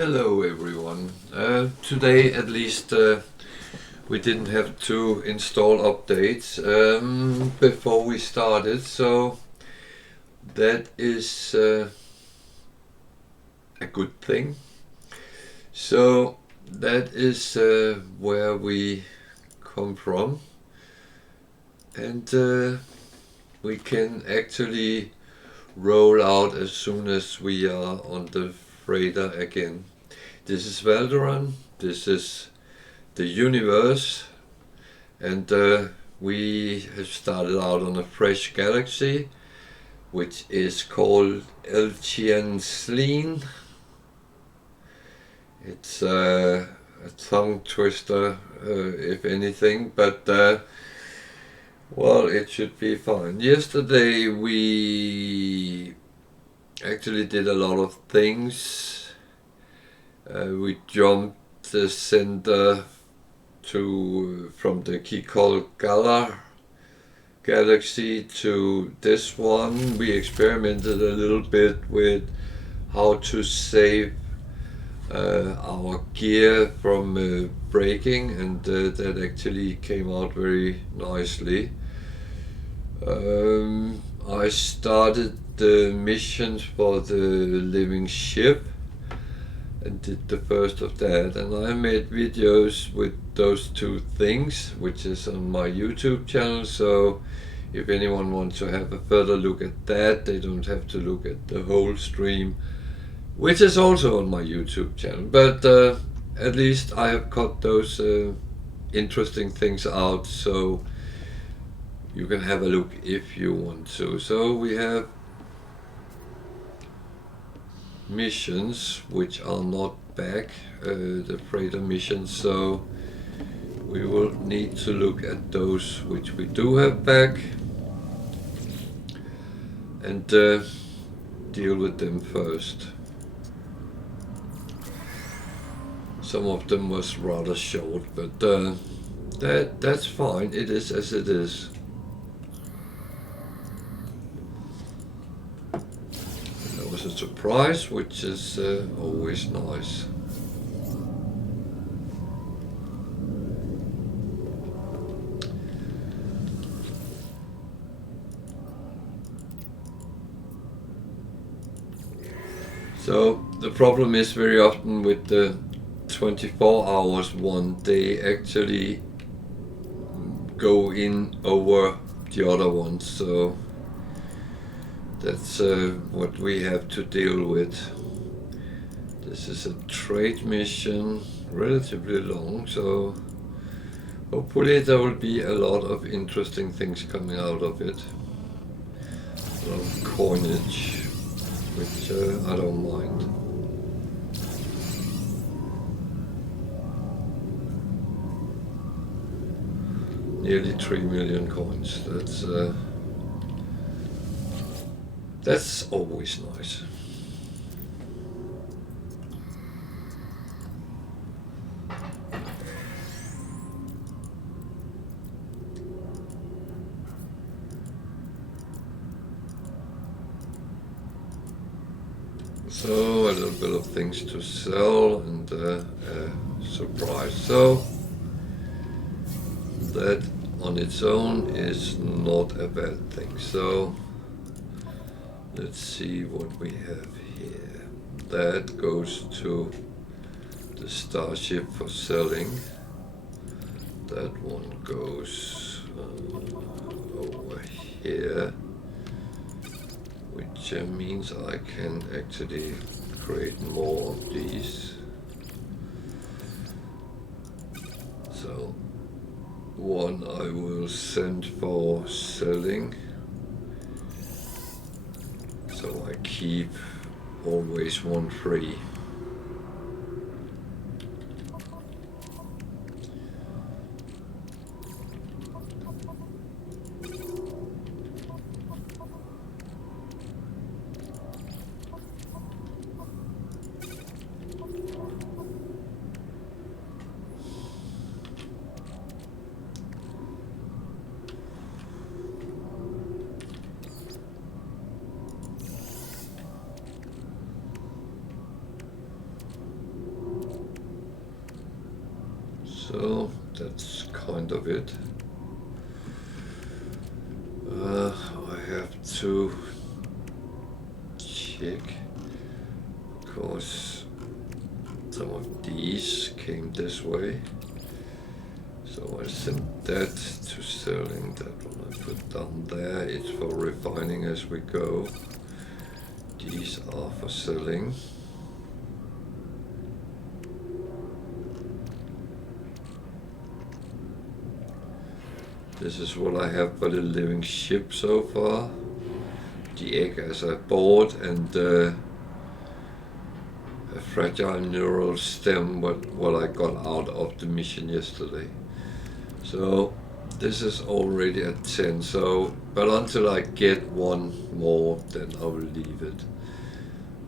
Hello everyone. Today at least we didn't have to install updates before we started, so that is a good thing. So that is where we come from, and we can actually roll out as soon as we are on the freighter again. This is Valderon, this is the universe, and we have started out on a fresh galaxy, which is called Eltiensleen. It's a tongue twister, if anything, but well, it should be fine. Yesterday we actually did a lot of things. We jumped the center from the Kikol Galar galaxy to this one. We experimented a little bit with how to save our gear from breaking, and that actually came out very nicely. I started the missions for the living ship and did the first of that, and I made videos with those two things, which is on my YouTube channel, so if anyone wants to have a further look at that, they don't have to look at the whole stream, which is also on my YouTube channel, but at least I have cut those interesting things out, so you can have a look if you want to. So we have missions which are not back, the freighter missions, so we will need to look at those which we do have back and deal with them first. Some of them was rather short, but that's fine, it is as it is. A surprise, which is always nice. So the problem is very often with the 24 hours one, they actually go in over the other ones, so that's what we have to deal with. This is a trade mission, relatively long, so hopefully there will be a lot of interesting things coming out of it. A lot of coinage, which I don't mind. Nearly 3 million coins, that's always nice. So a little bit of things to sell and a surprise. So that on its own is not a bad thing. So let's see what we have here. That goes to the starship for selling. That one goes over here, which means I can actually create more of these. So one I will send for selling, so I keep always one free. So that's kind of it. I have to check, because some of these came this way. So I sent that to selling. That one I put down there. It's for refining as we go. These are for selling. This is what I have for the living ship so far. The egg as I bought, and a fragile neural stem, what I got out of the mission yesterday. So this is already at 10, so but until I get one more, then I will leave it.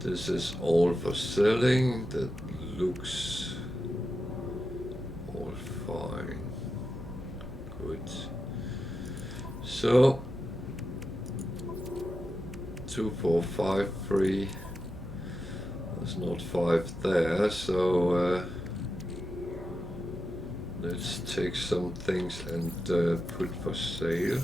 This is all for selling. That looks all fine. Good. So 2, 4, 5, 3. There's not 5 there, so let's take some things and put for sale.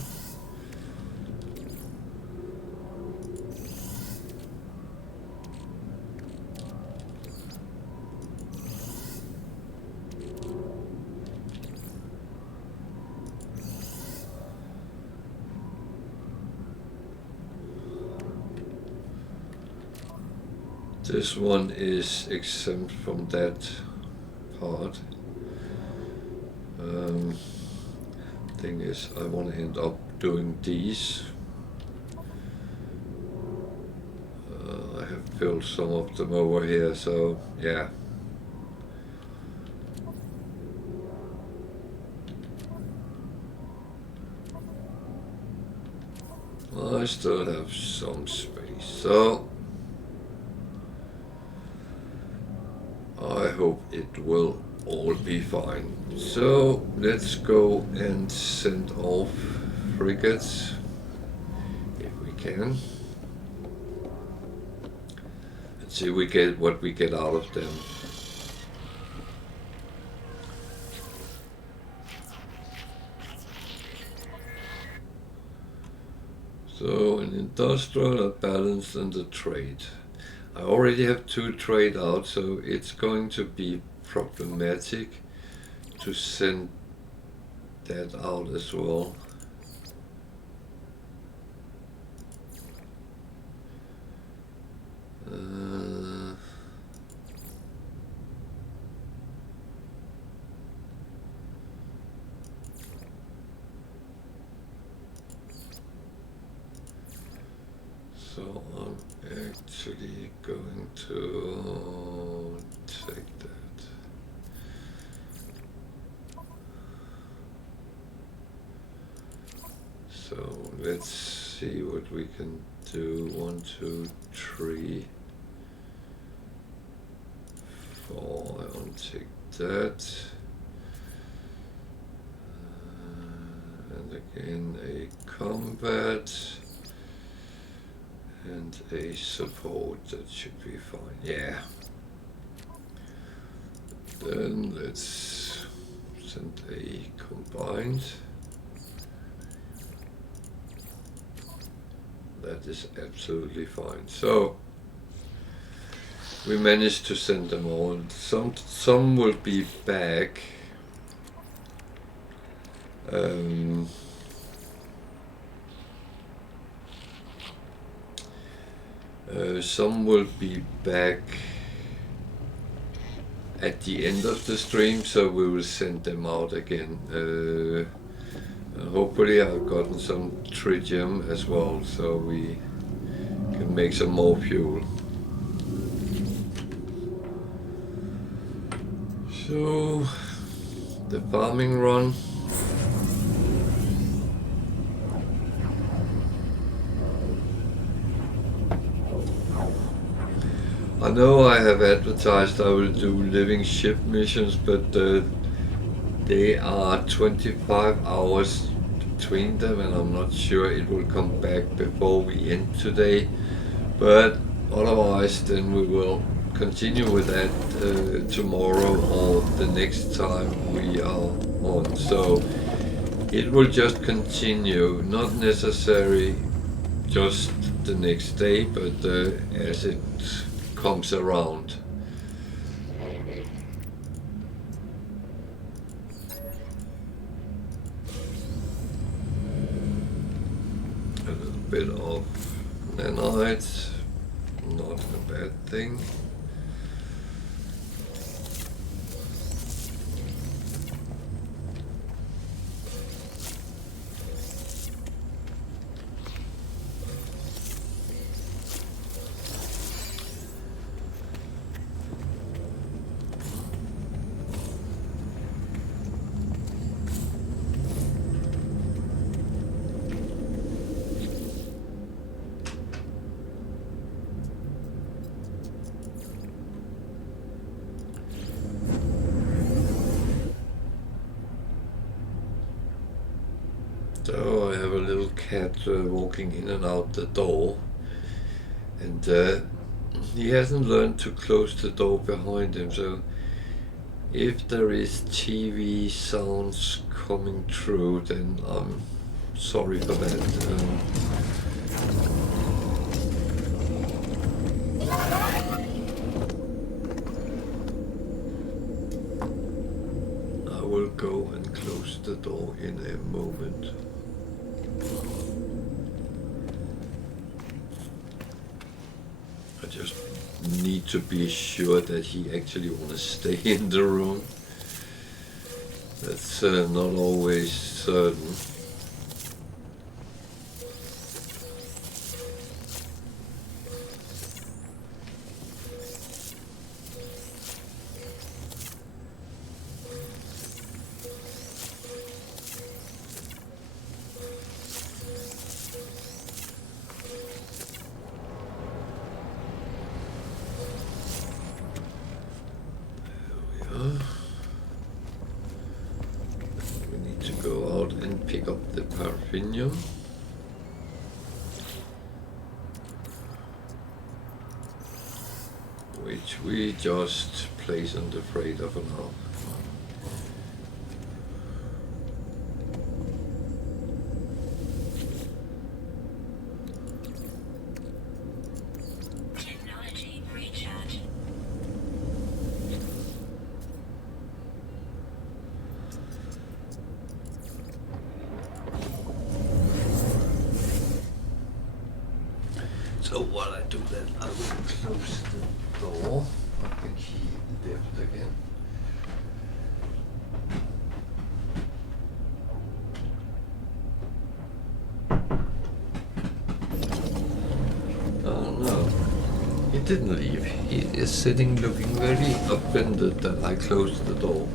This one is exempt from that part. Thing is, I want to end up doing these. I have filled some of them over here, so yeah. I still have some space, so I hope it will all be fine. So let's go and send off frigates if we can. Let's see what we get out of them. So an industrial, a balance, and a trade. I already have 2 trade out, so it's going to be problematic to send that out as well. So I'm actually going to take that. So let's see what we can do. 1, 2, 3, 4. I want to take that. And again a combat. And a support, that should be fine, yeah. Then let's send a combined. That is absolutely fine. So we managed to send them all. Some will be back. Some will be back at the end of the stream, so we will send them out again. Hopefully I've gotten some tritium as well, so we can make some more fuel. So the farming run. I know I have advertised I will do living ship missions, but they are 25 hours between them, and I'm not sure it will come back before we end today. But otherwise, then we will continue with that tomorrow or the next time we are on. So it will just continue, not necessarily just the next day, but as it comes around. A little bit of nanite, not a bad thing. So I have a little cat walking in and out the door, and he hasn't learned to close the door behind him, so if there is TV sounds coming through, then I'm sorry for that. I will go and close the door in a moment. I just need to be sure that he actually wants to stay in the room. That's not always certain. We need to go out and pick up the paraffinium. Which we just place on the freighter for now. So while I do that, I will close the door. I can keep the depth again. Oh no, he didn't leave. He is sitting looking very offended that I closed the door.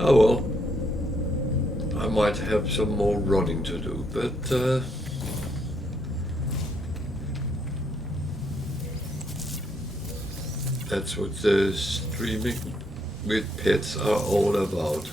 Oh well, I might have some more running to do, but that's what the streaming with pets are all about.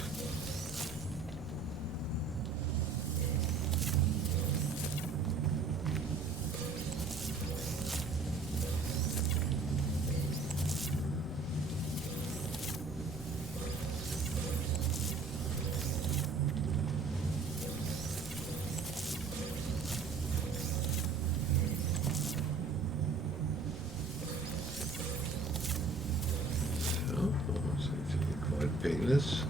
Painless.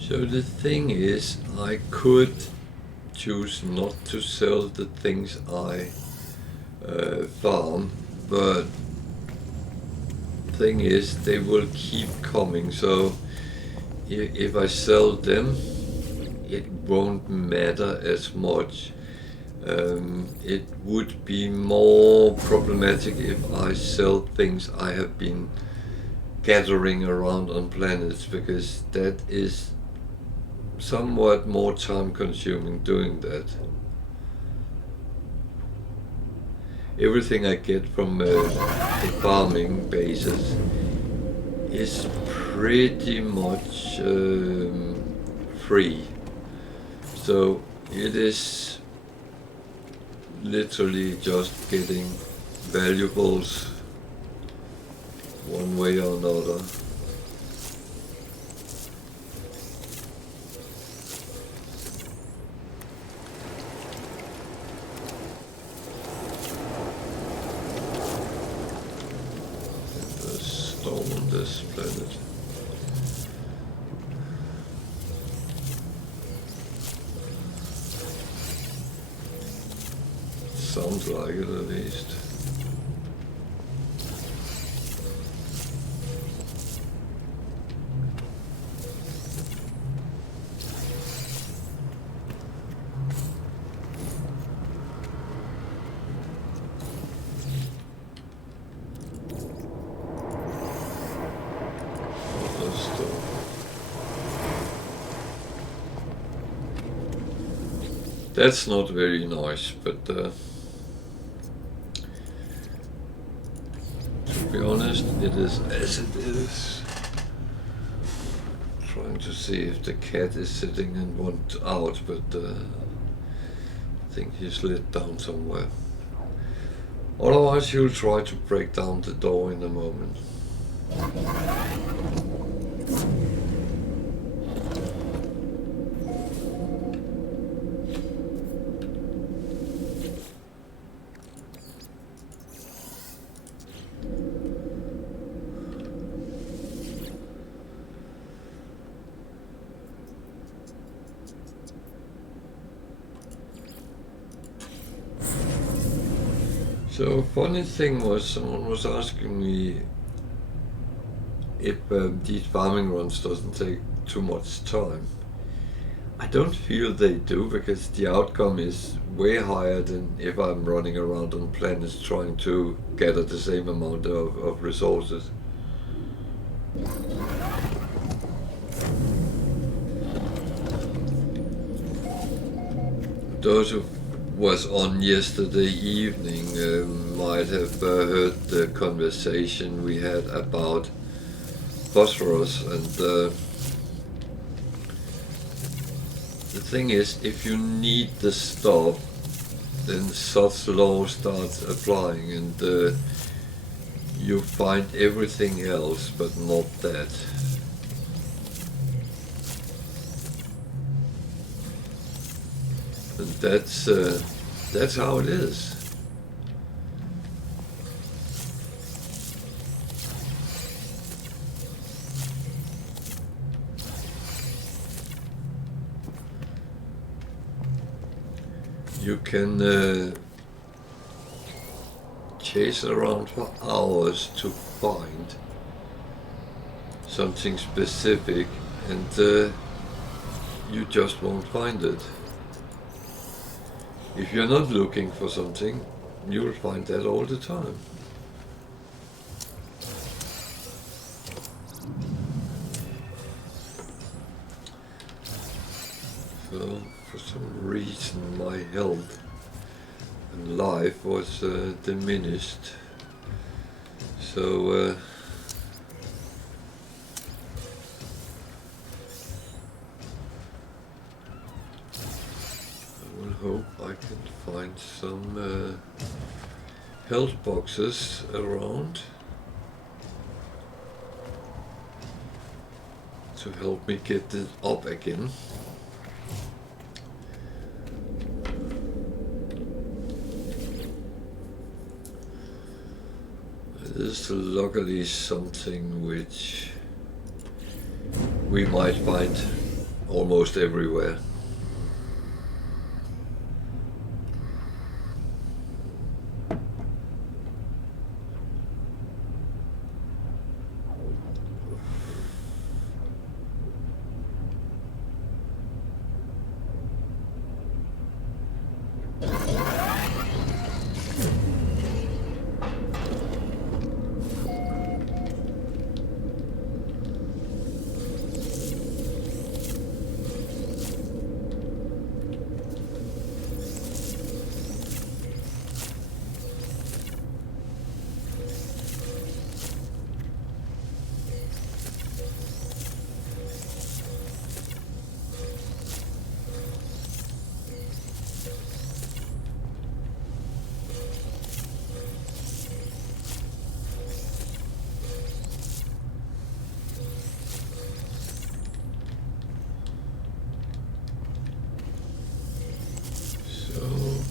So the thing is, I could choose not to sell the things I farm, but thing is they will keep coming, so if I sell them it won't matter as much. It would be more problematic if I sell things I have been gathering around on planets, because that is somewhat more time consuming doing that. everything I get from the farming bases is pretty much free. So it is literally just getting valuables one way or another. There's a storm on this planet. Sounds like it at least. That's not very nice, but to be honest, it is as it is. Trying to see if the cat is sitting and wants out, but I think he's let down somewhere. Otherwise, he'll try to break down the door in a moment. So funny thing was, someone was asking me if these farming runs doesn't take too much time. I don't feel they do, because the outcome is way higher than if I'm running around on planets trying to gather the same amount of resources. Those who was on yesterday evening might have heard the conversation we had about phosphorus, and the thing is, if you need the stuff, then such law starts applying, and you find everything else but not that. And that's how it is. You can chase around for hours to find something specific, and you just won't find it. If you're not looking for something, you'll find that all the time. So, for some reason, my health and life was diminished. So, hope I can find some health boxes around to help me get it up again. It is luckily something which we might find almost everywhere.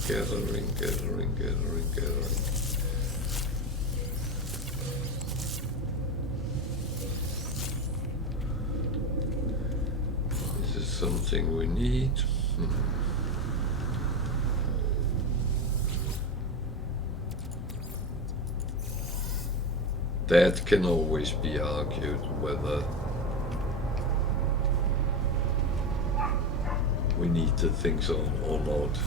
Gathering. This is something we need. That can always be argued whether we need the things on or not.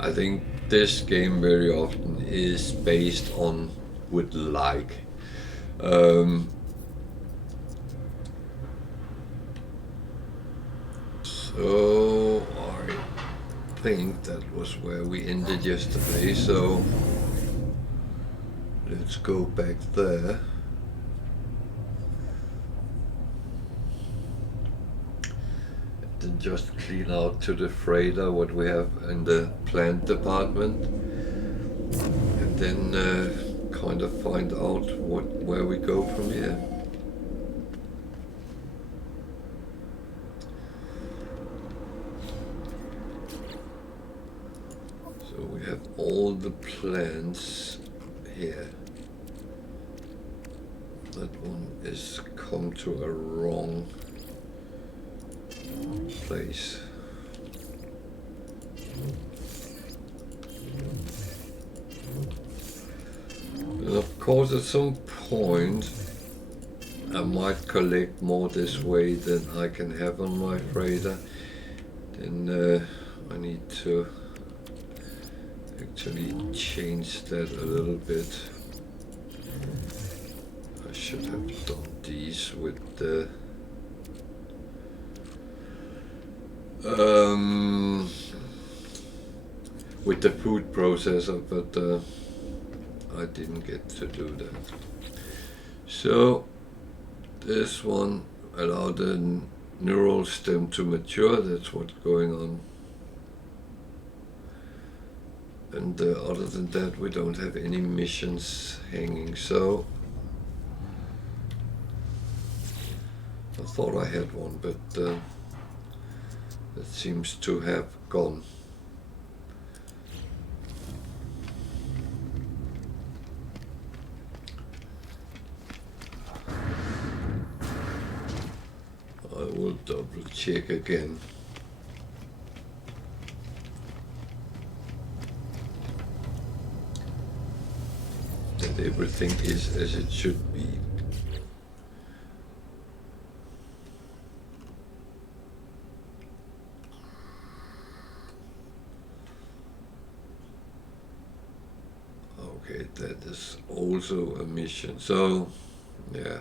I think this game very often is based on would like. So I think that was where we ended yesterday, so let's go back there. And just clean out to the freighter what we have in the plant department, and then kind of find out where we go from here. So we have all the plants here. That one is come to a wrong place. And of course at some point I might collect more this way than I can have on my freighter. Then I need to actually change that a little bit. I should have done these with the food processor, but I didn't get to do that. So this one allowed the neural stem to mature. That's what's going on. And other than that, we don't have any missions hanging. So I thought I had one, but that seems to have gone. I will double check again. That everything is as it should be. Okay, that is also a mission. So, yeah.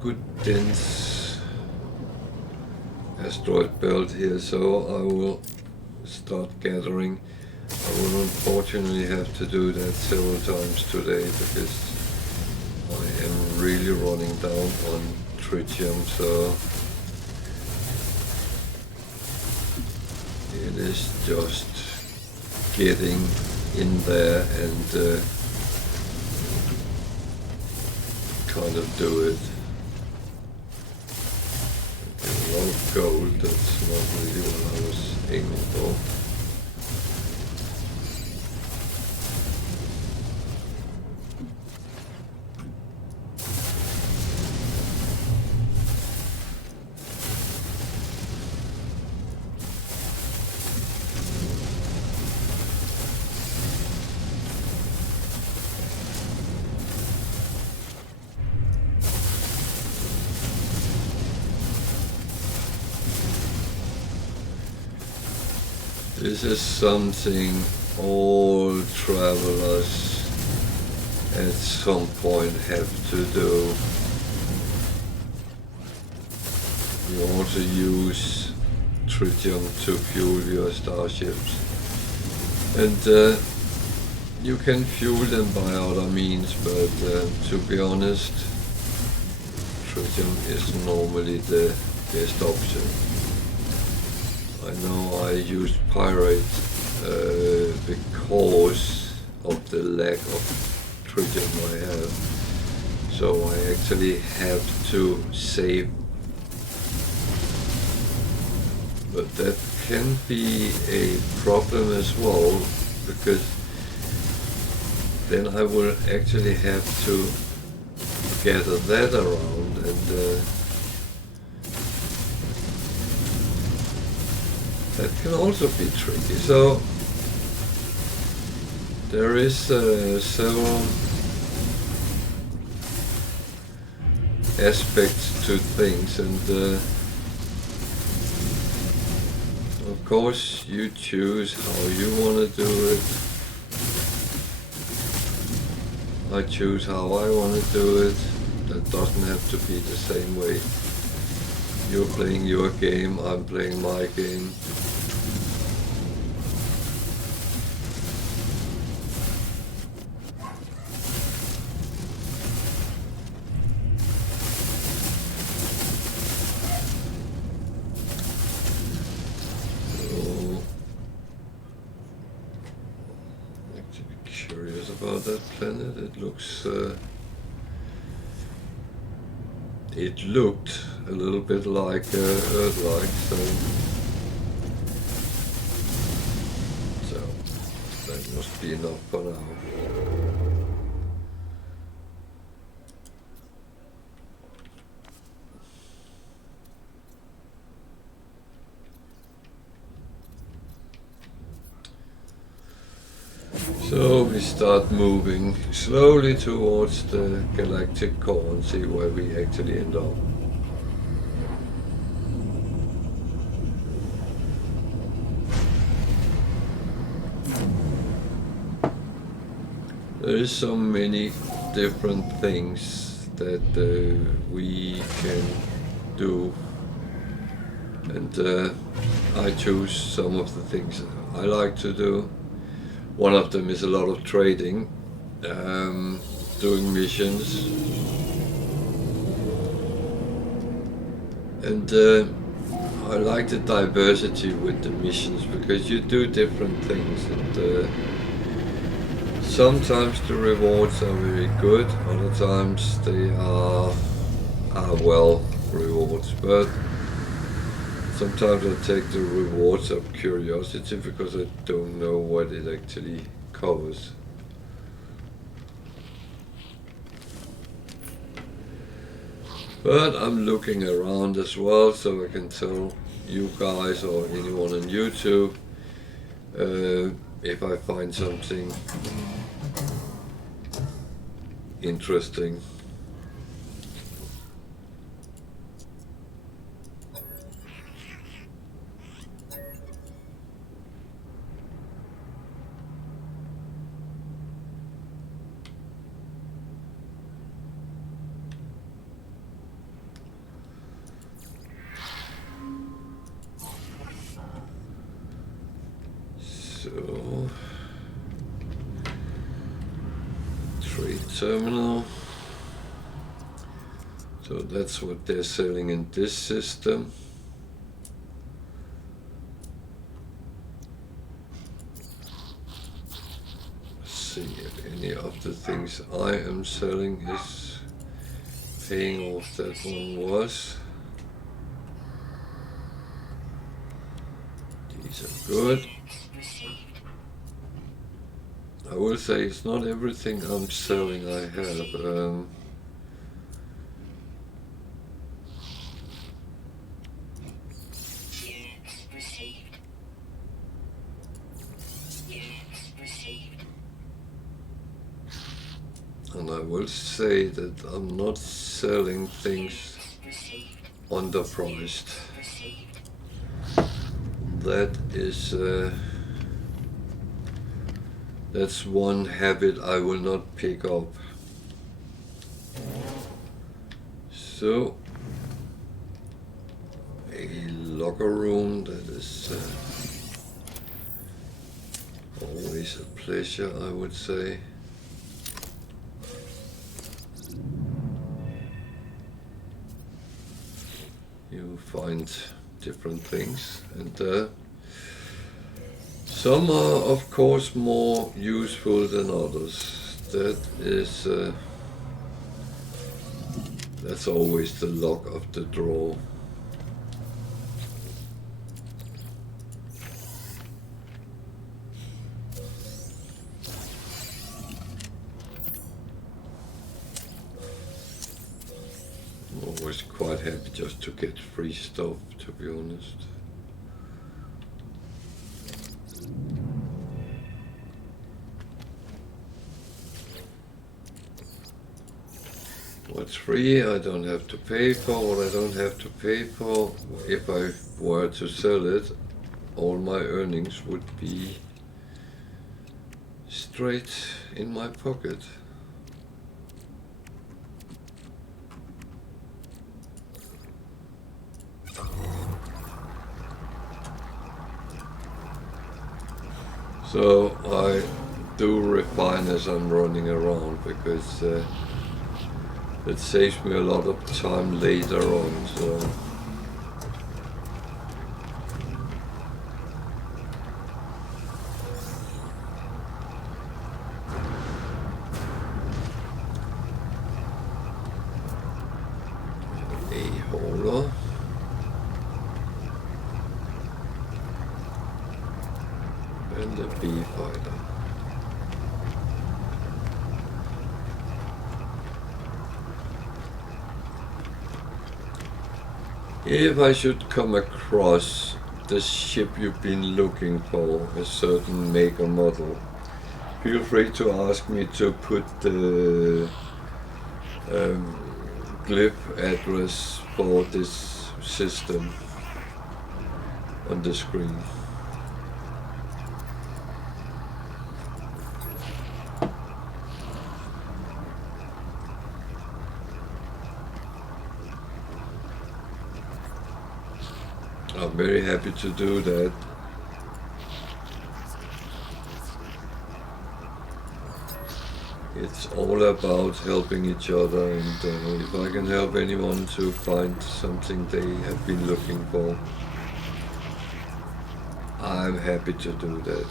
Good dense asteroid belt here, so I will start gathering. I will unfortunately have to do that several times today because I am really running down on tritium, so it is just getting in there and kind of do it. A lot of gold, that's not really what I was aiming for. This is something all travelers at some point have to do. You also use tritium to fuel your starships. And you can fuel them by other means, but to be honest, tritium is normally the best option. I know I use pyrite because of the lack of tritium I have, so I actually have to save. But that can be a problem as well, because then I will actually have to gather that around, and that can also be tricky. So there is several aspects to things, and of course you choose how you want to do it. I choose how I want to do it. That doesn't have to be the same way. You're playing your game, I'm playing my game. About that planet, it looked a little bit like Earth-like, so that must be enough for now. So we start moving slowly towards the galactic core and see where we actually end up. There is so many different things that we can do, and I choose some of the things I like to do. One of them is a lot of trading, doing missions, and I like the diversity with the missions, because you do different things, and sometimes the rewards are very good, other times they are well rewards, but sometimes I take the rewards of curiosity because I don't know what it actually covers. But I'm looking around as well, so I can tell you guys or anyone on YouTube if I find something interesting. So, trade terminal. So that's what they're selling in this system. Let's see if any of the things I am selling is paying off. That one was. These are good. I will say it's not everything I'm selling I have. And I will say that I'm not selling things underpriced. That is that's one habit I will not pick up. So a locker room that is Always a pleasure, I would say. You find different things, and some are of course more useful than others. That's always the luck of the draw. I'm always quite happy just to get free stuff, to be honest. What's free I don't have to pay for. What I don't have to pay for, if I were to sell it, all my earnings would be straight in my pocket. So I do refine as I'm running around, because it saves me a lot of time later on. So A-holer. And the B-fighter. If I should come across the ship you've been looking for, a certain make or model, feel free to ask me to put the glyph address for this system on the screen. I'm very happy to do that. It's all about helping each other, and if I can help anyone to find something they have been looking for, I'm happy to do that.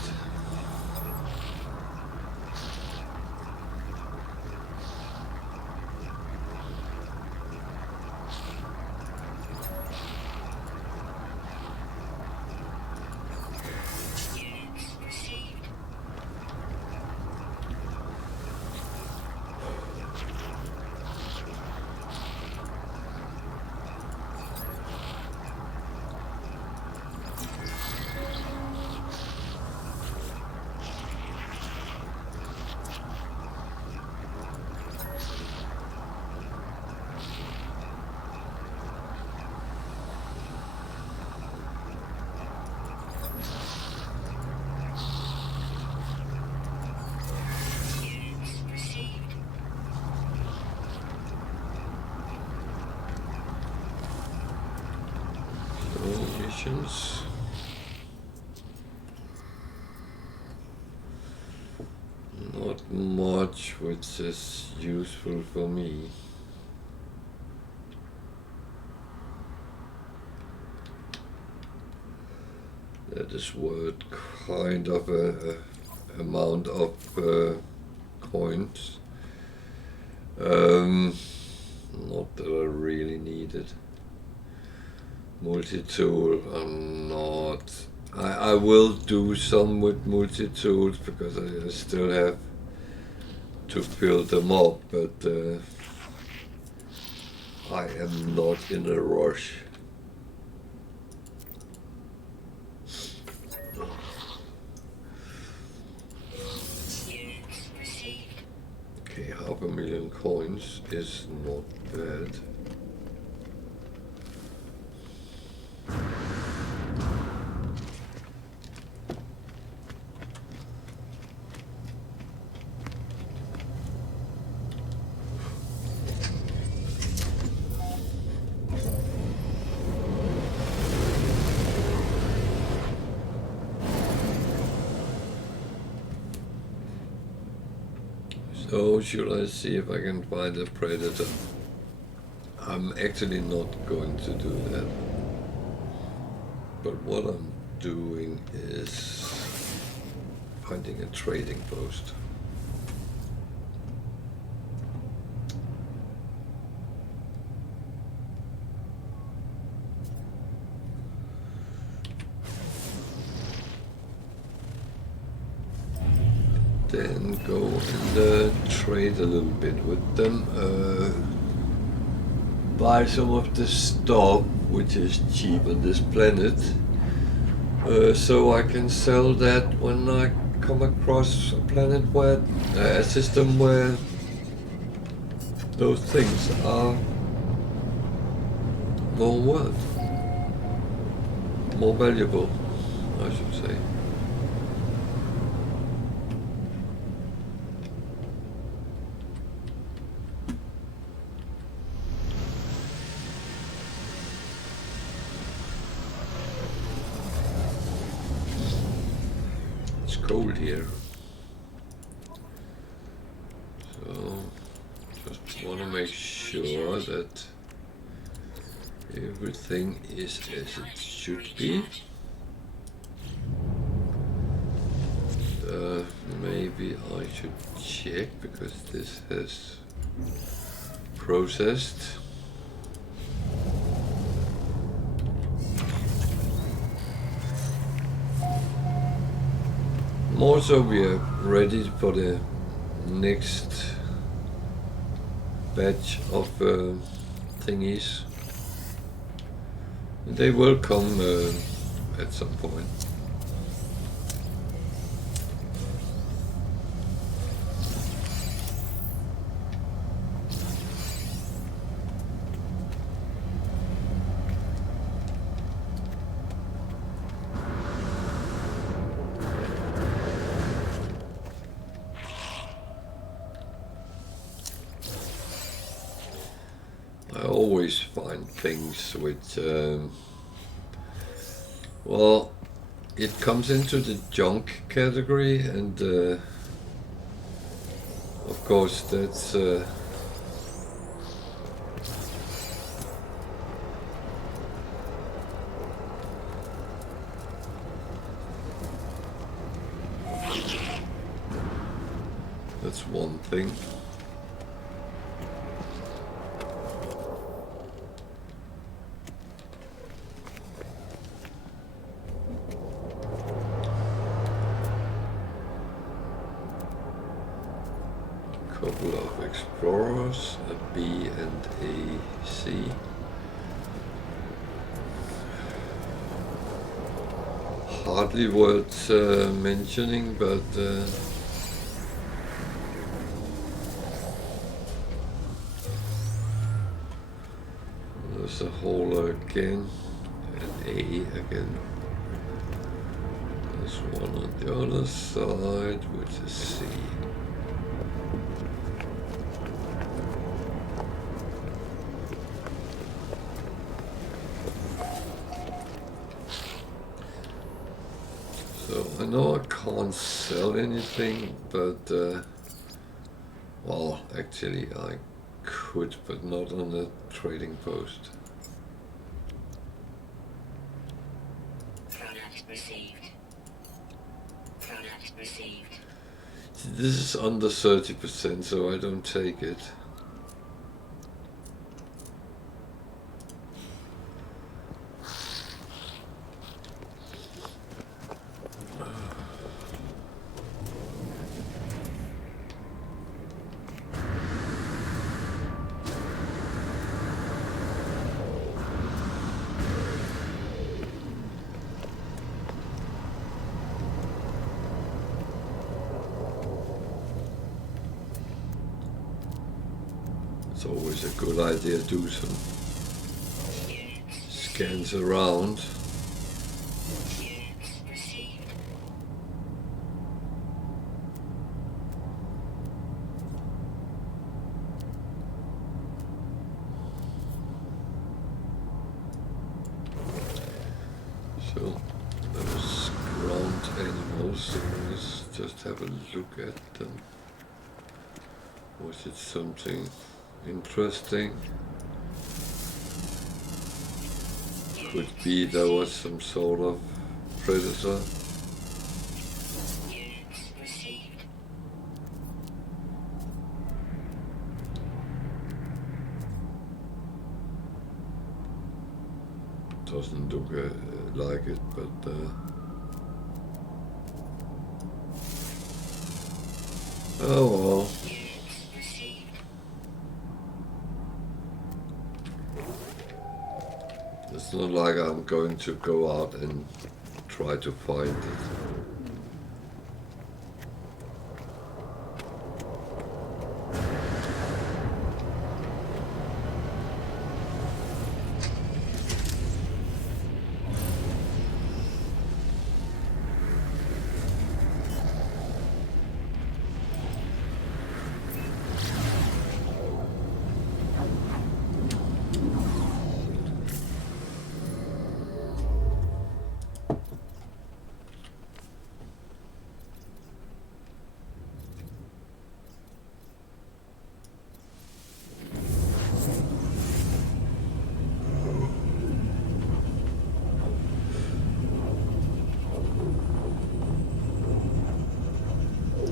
Missions. Not much which is useful for me. That is worth kind of a amount of coins. Not that I really need it. Multi-tool, I'm not. I will do some with multi-tools because I still have to fill them up, but I am not in a rush. Okay, 500,000 coins is not bad. So should I see if I can find a predator? I'm actually not going to do that. But what I'm doing is finding a trading post. Then go and trade a little bit with them. Buy some of the stuff which is cheap on this planet, so I can sell that when I come across a planet where a system where those things are more worth, more valuable, I should say. Cold here, so just want to make sure that everything is as it should be. Maybe I should check because this has processed. More so we are ready for the next batch of thingies. They will come at some point. Find things which, well, it comes into the junk category, and of course that's one thing. Couple of explorers, a B and a C. Hardly worth mentioning, but there's a hole again, an A again. There's one on the other side, which is C. I know I can't sell anything, but well, actually I could, but not on a trading post. Product received. Product received. This is under 30%, so I don't take it. It's always a good idea to do some scans around. So those ground animals, so let's just have a look at them. Was it something interesting? Could be there was some sort of predator. Units received. Doesn't look like it, but oh well. Units received. It's not like I'm going to go out and try to find it.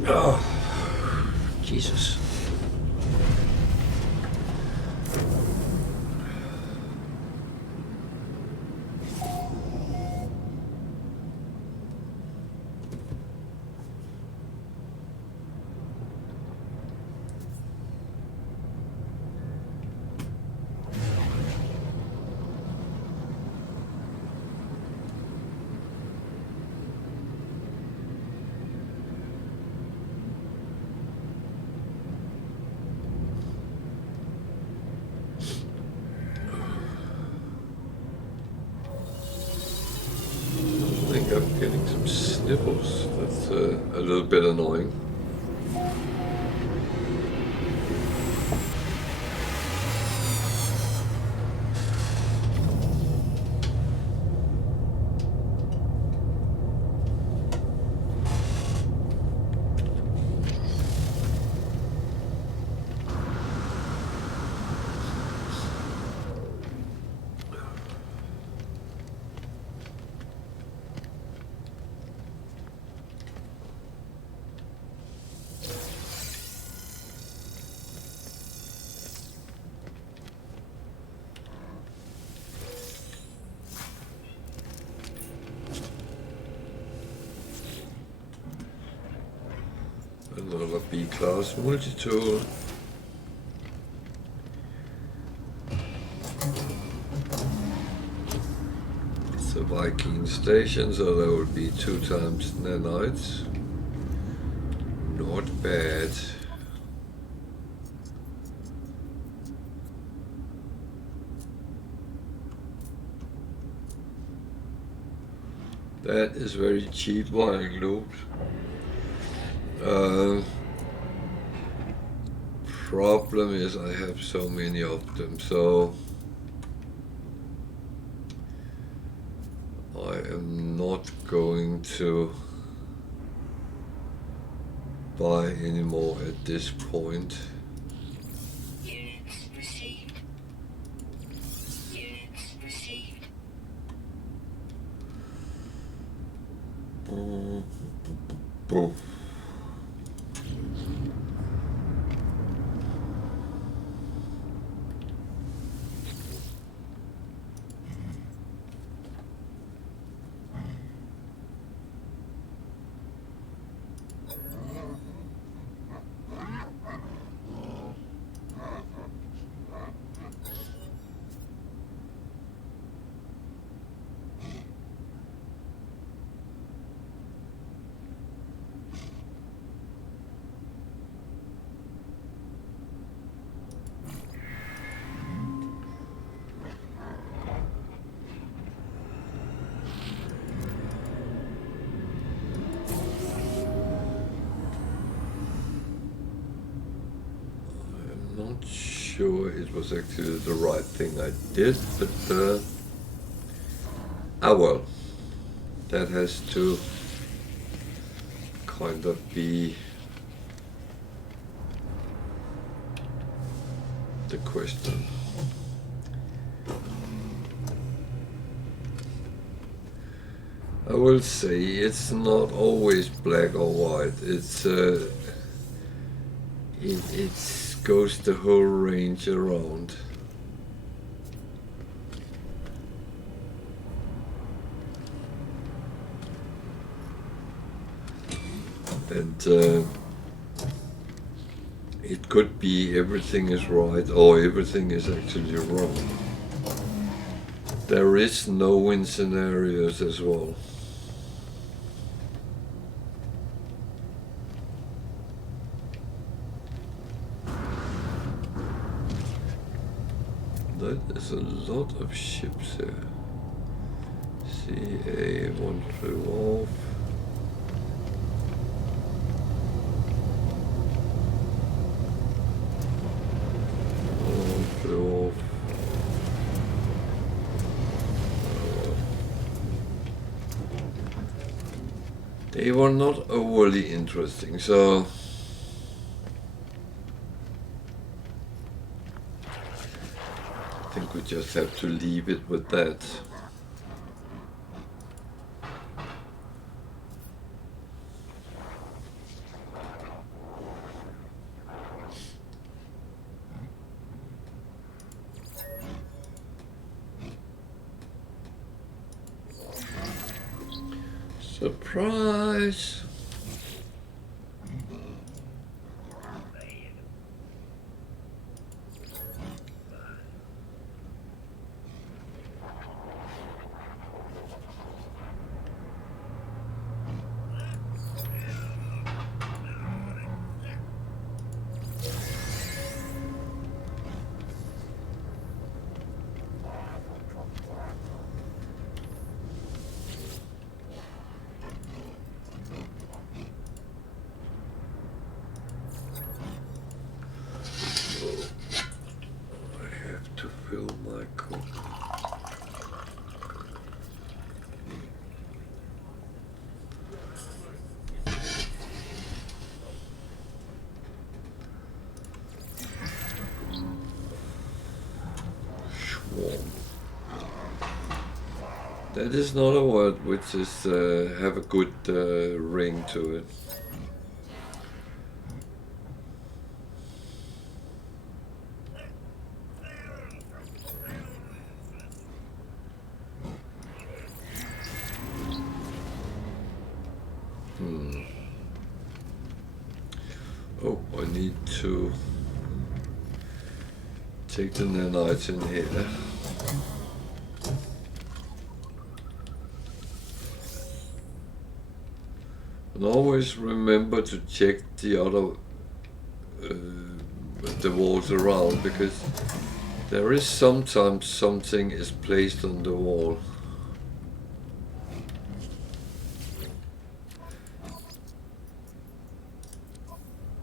Oh, Jesus. I think I'm getting some sniffles. That's a little bit annoying. Another B-class multi-tool. It's a Viking station, so there will be 2 times nanites. Not bad. That is very cheap wiring loops. Problem is I have so many of them, so I am not going to buy any more at this point. Units received. Units received. Boom. Not sure it was actually the right thing I did, but well, that has to kind of be the question. I will say it's not always black or white. It goes the whole range around. And it could be everything is right or everything is actually wrong. There is no-win scenarios as well. There's a lot of ships here. CA, one flew off. One flew off. They were not overly interesting, so I think we just have to leave it with that. Surprise! Fill my cup. Swarm. That is not a word which is have a good ring to it. Oh, I need to take the nanites in here. And always remember to check the other the walls around, because there is sometimes something is placed on the wall.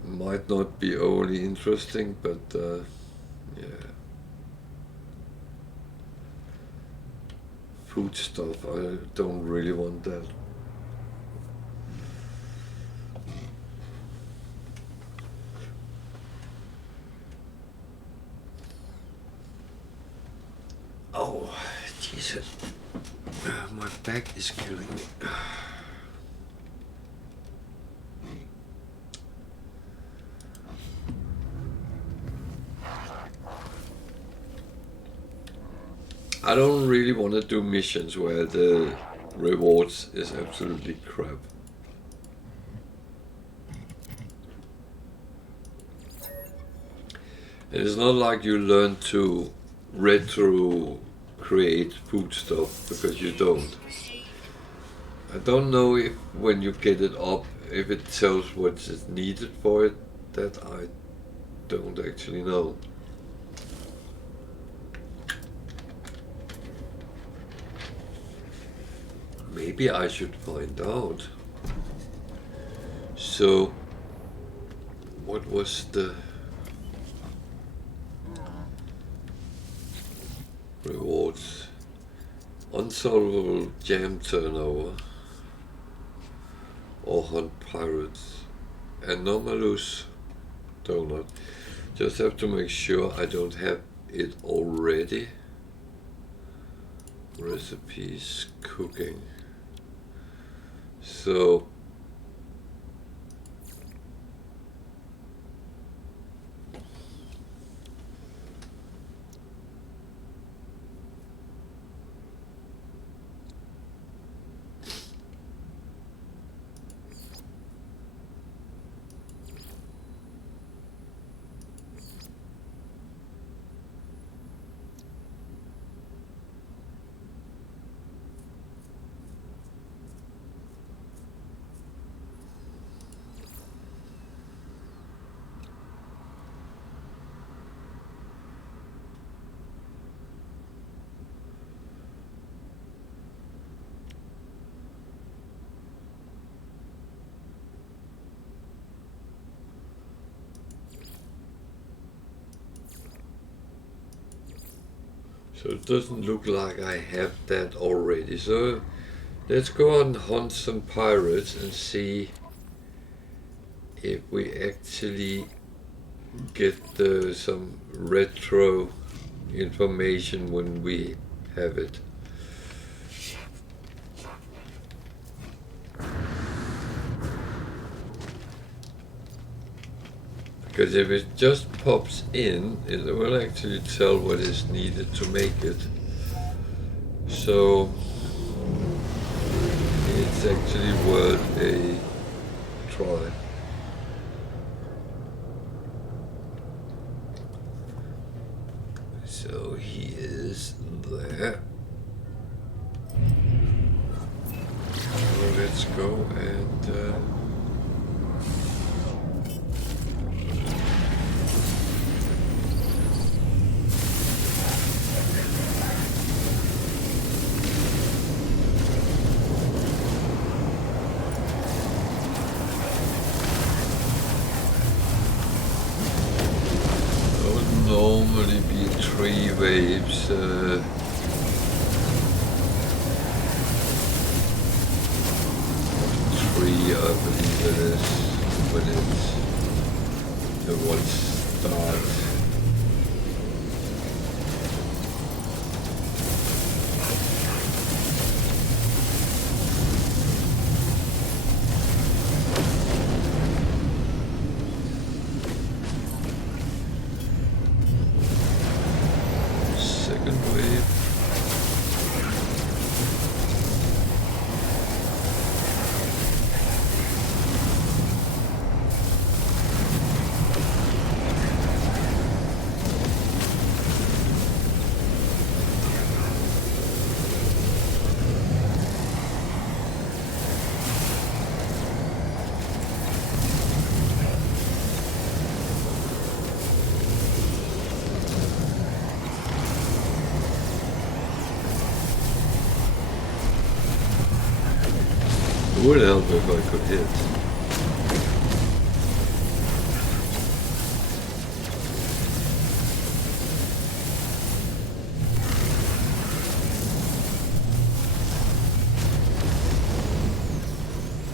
Might not be overly interesting, but yeah. Food stuff, I don't really want that. Oh, Jesus. My back is killing me. I don't really want to do missions where the rewards is absolutely crap. It's not like you learn to retro create food stuff, because you don't. I don't know if when you get it up, if it tells what is needed for it. That I don't actually know. Maybe I should find out. So, what was the rewards? Unsolvable jam turnover, or hunt pirates, anomalous donut. Just have to make sure I don't have it already. Recipes, cooking. So it doesn't look like I have that already. So let's go and hunt some pirates and see if we actually get some retro information when we have it. Because if it just pops in, it will actually tell what is needed to make it. So it's actually worth a try. So he is there. So let's go and normally be 3 waves. 3, I believe it is, when it will start. It would help if I could hit.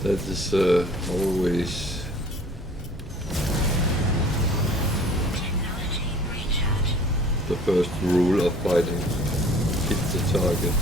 That is always the first rule of fighting. Hit the target.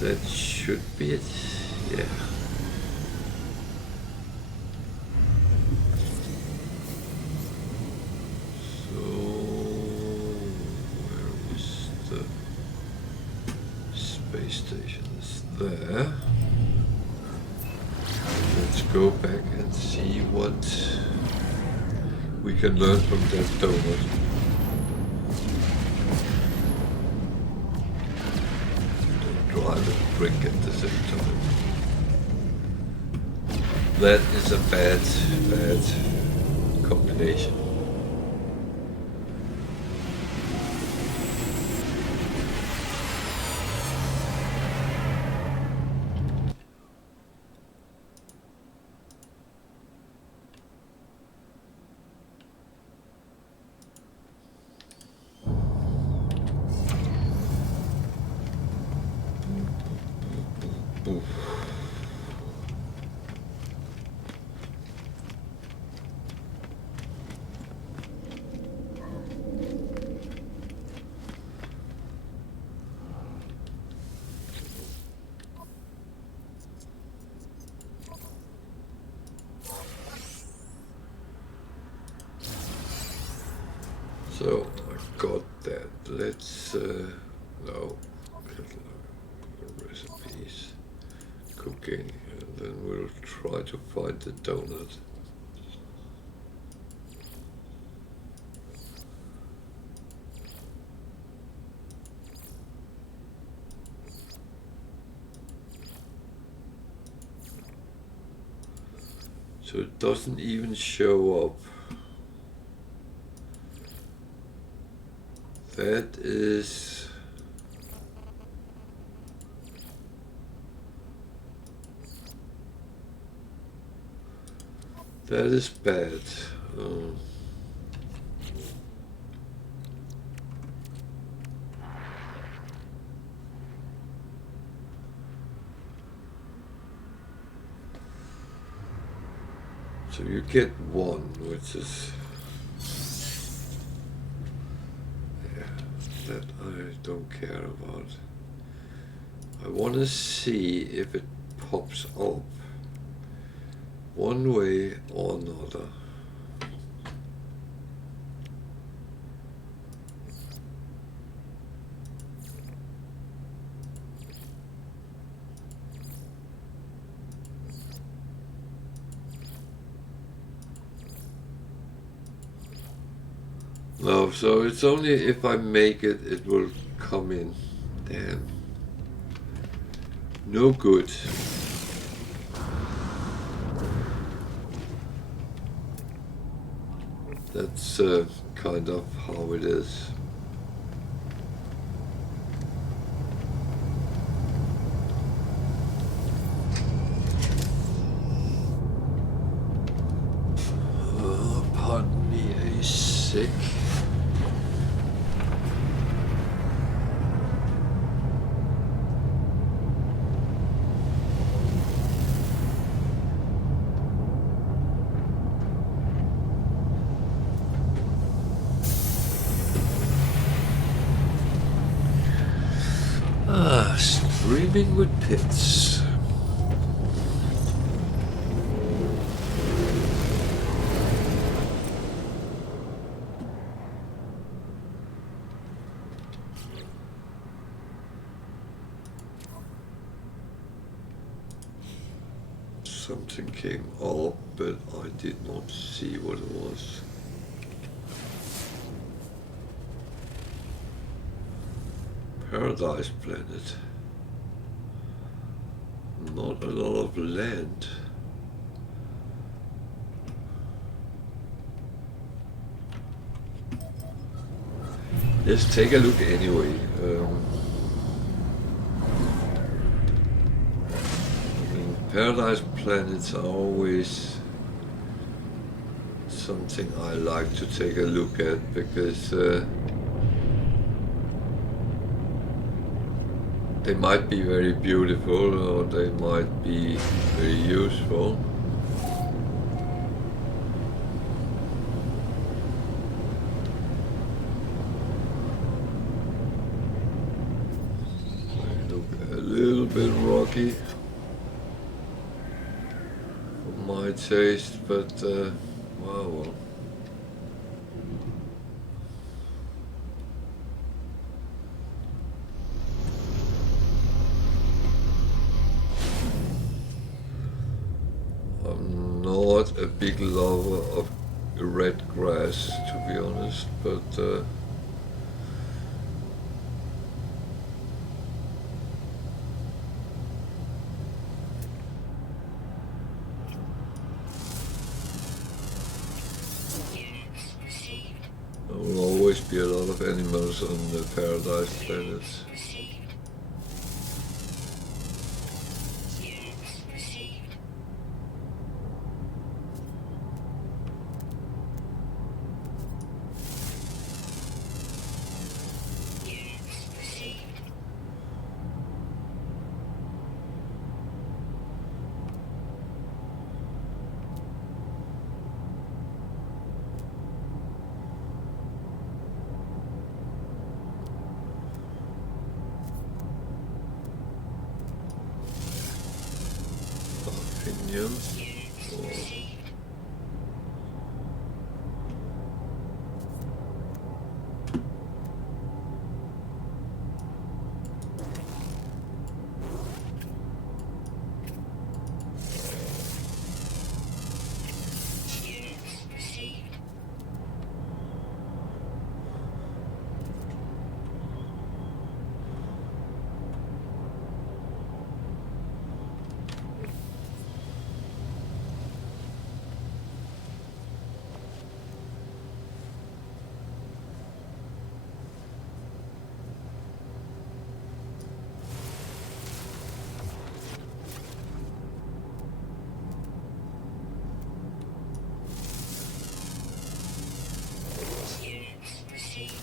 That should be it, yeah. So station is there. Let's go back and see what we can learn from that donut. Don't drive and drink at the same time. That is a bad combination. So I got that. Let's no recipes, cooking, and then we'll try to find the donut. So it doesn't even show up. That is bad. So you get one, which is that I don't care about. I want to see if it pops up one way or another. No, so it's only if I make it, it will come in. Damn. No good. That's kind of how it is. Pardon me, are you sick? Streaming with pits. Something came up, but I did not see what it was. Paradise planet. Not a lot of land. Let's take a look anyway. I mean, paradise planets are always something I like to take a look at because they might be very beautiful or they might be very useful. They look a little bit rocky for my taste, but well. a big lover of red grass, to be honest, but Units received. there will always be a lot of animals on the Paradise Planets. Received. Units received. Units received. Opinion. Units Or received. Units received. Units received.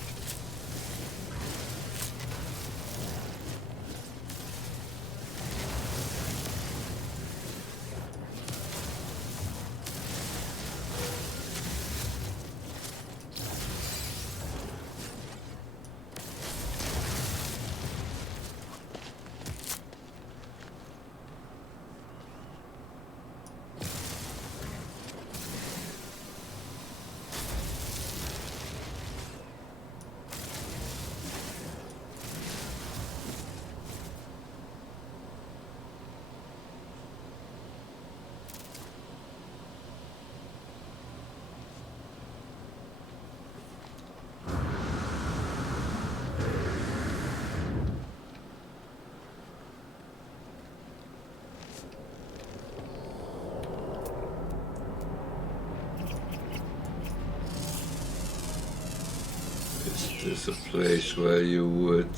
is this a place where you would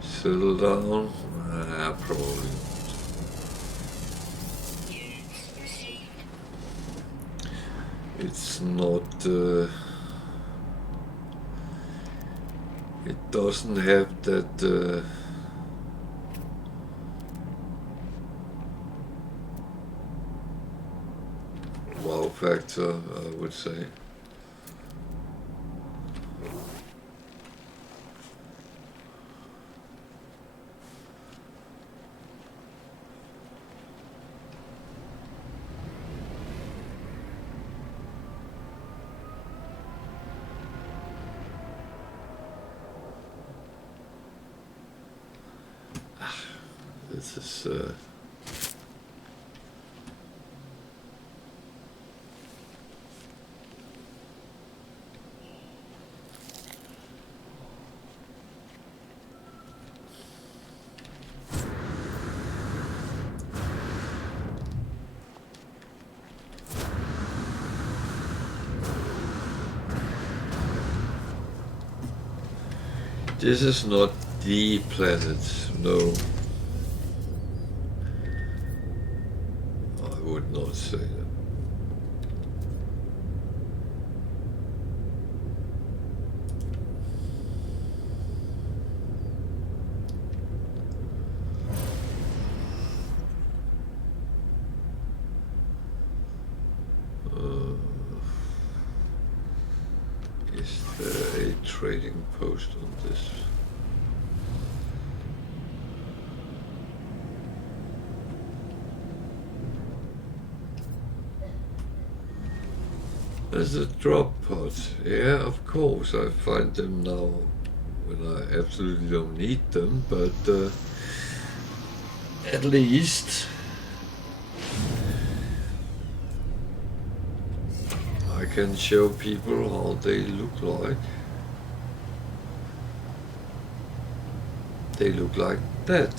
settle down? Probably. Units received. It's not. It doesn't have that. Wow factor, I would say. This is. This is not the planet, no. I would not say that. Is there a trading post on this? There's a drop pod. Yeah, of course, I find them now when I absolutely don't need them, but at least can show people how they look like. They look like that.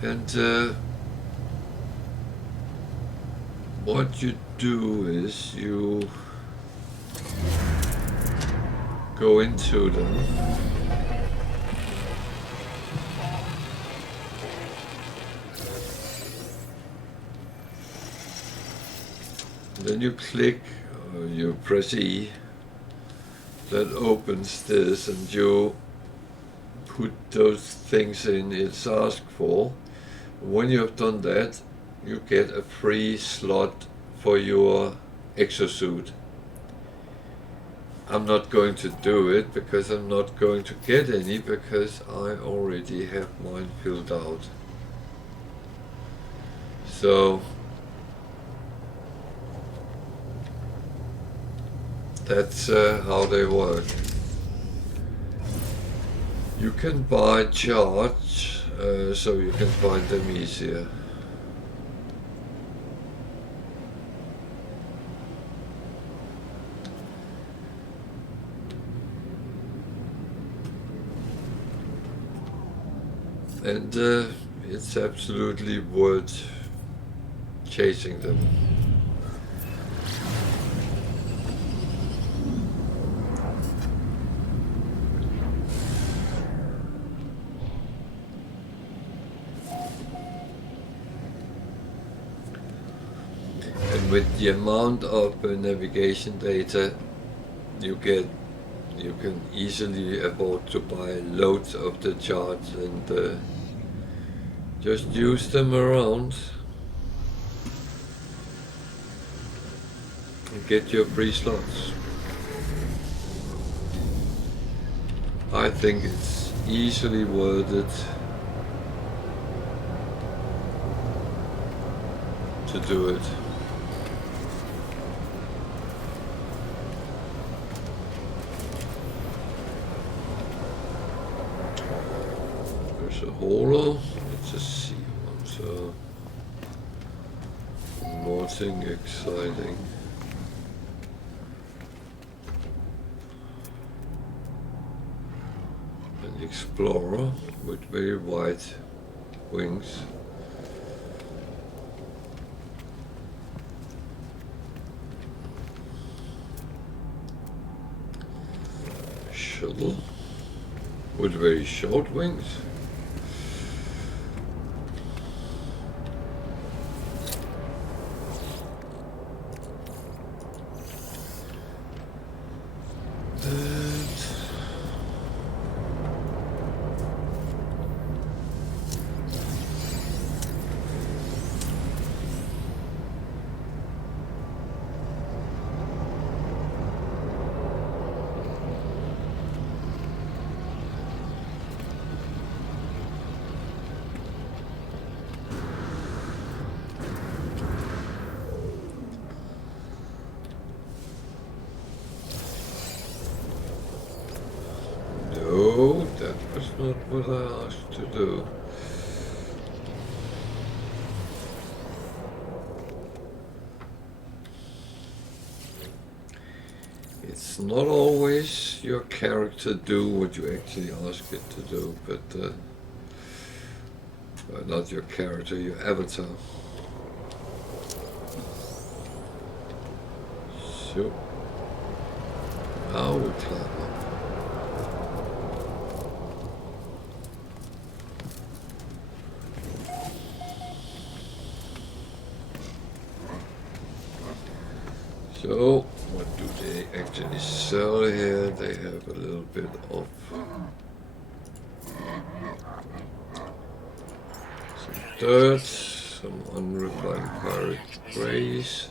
And what you do is you go into them. Then you click, or you press E, that opens this, and you put those things in it's asked for. When you have done that, you get a free slot for your exosuit. I'm not going to do it because I'm not going to get any, because I already have mine filled out. So that's how they work. You can buy charts, so you can find them easier. And it's absolutely worth chasing them. And with the amount of navigation data you get, you can easily afford to buy loads of the charts and just use them around and get your free slots. I think it's easily worth it to do it. There's a holo, it's a C one, so nothing exciting. An explorer with very wide wings. Shuttle with very short wings. No, that was not what I asked to do. It's not always your character do what you actually ask it to do, but not your character, your avatar. So, now we climb up. So, what do they actually sell here? They have a little bit of some dirt, some unrefined pirate grays.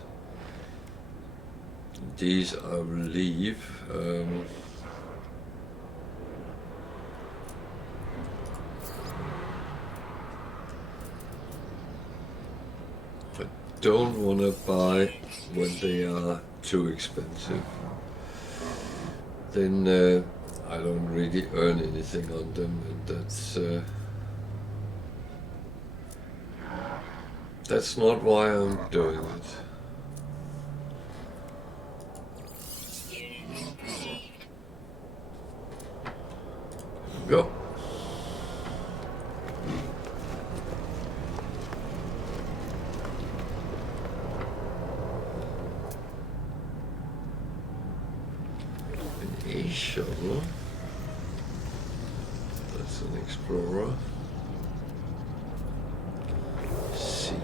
These I will leave. I don't want to buy when they are too expensive. Then I don't really earn anything on them, and that's not why I'm doing it. shuttle. That's an explorer. C.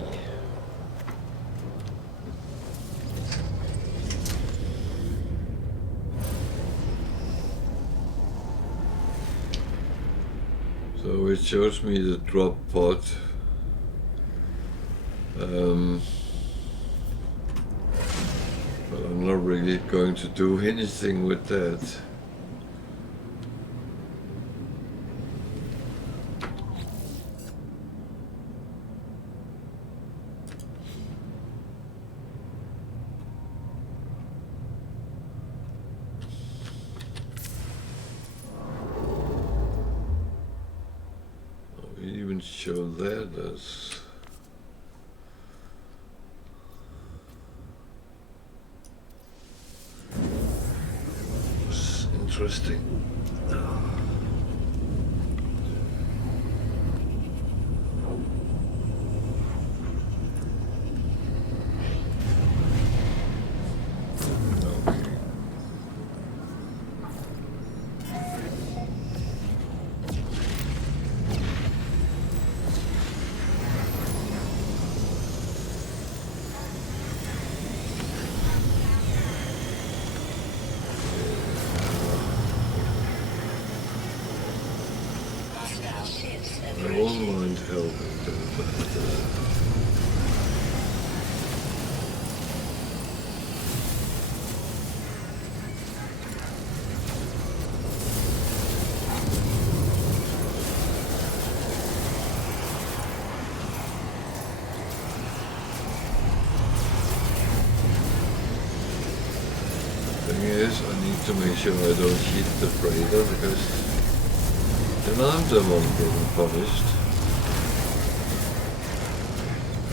So it shows me the drop pod. But I'm not really going to do anything with that. We even show that as interesting. Hostile ships I approaching. won't mind helping them, but thing is, I need to make sure I don't hit the freighter because then I'm the one getting punished.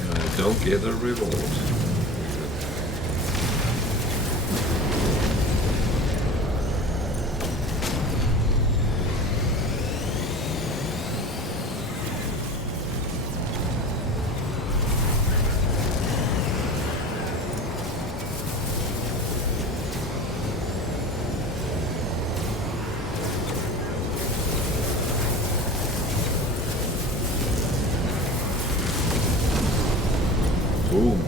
And I don't get a reward. Boom.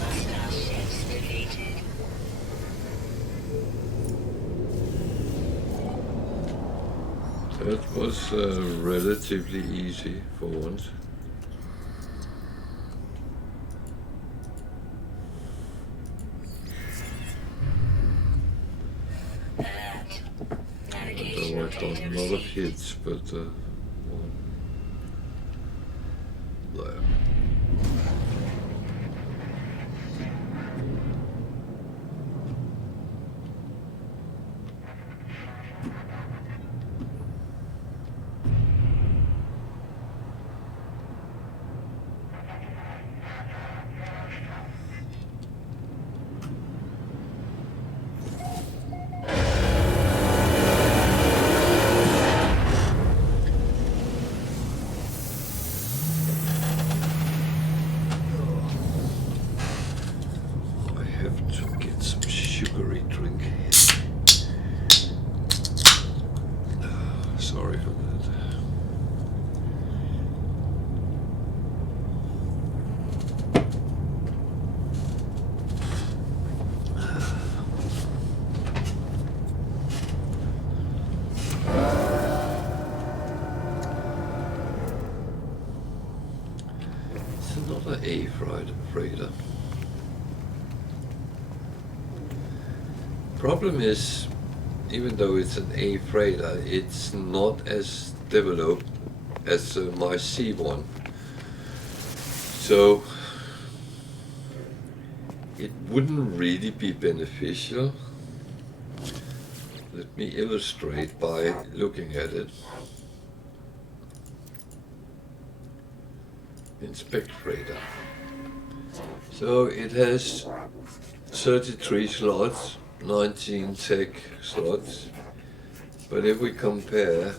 Hostile ships defeated. That was relatively easy for once. Alert. Navigation Although I got a data lot of received. hits, but well, there. I have to get some sugary drink. Sorry for that. It's another freighter. Problem is, even though it's an A freighter, it's not as developed as my C1. So it wouldn't really be beneficial. Let me illustrate by looking at it. inspect radar. So it has 33 slots, 19 tech slots, but if we compare,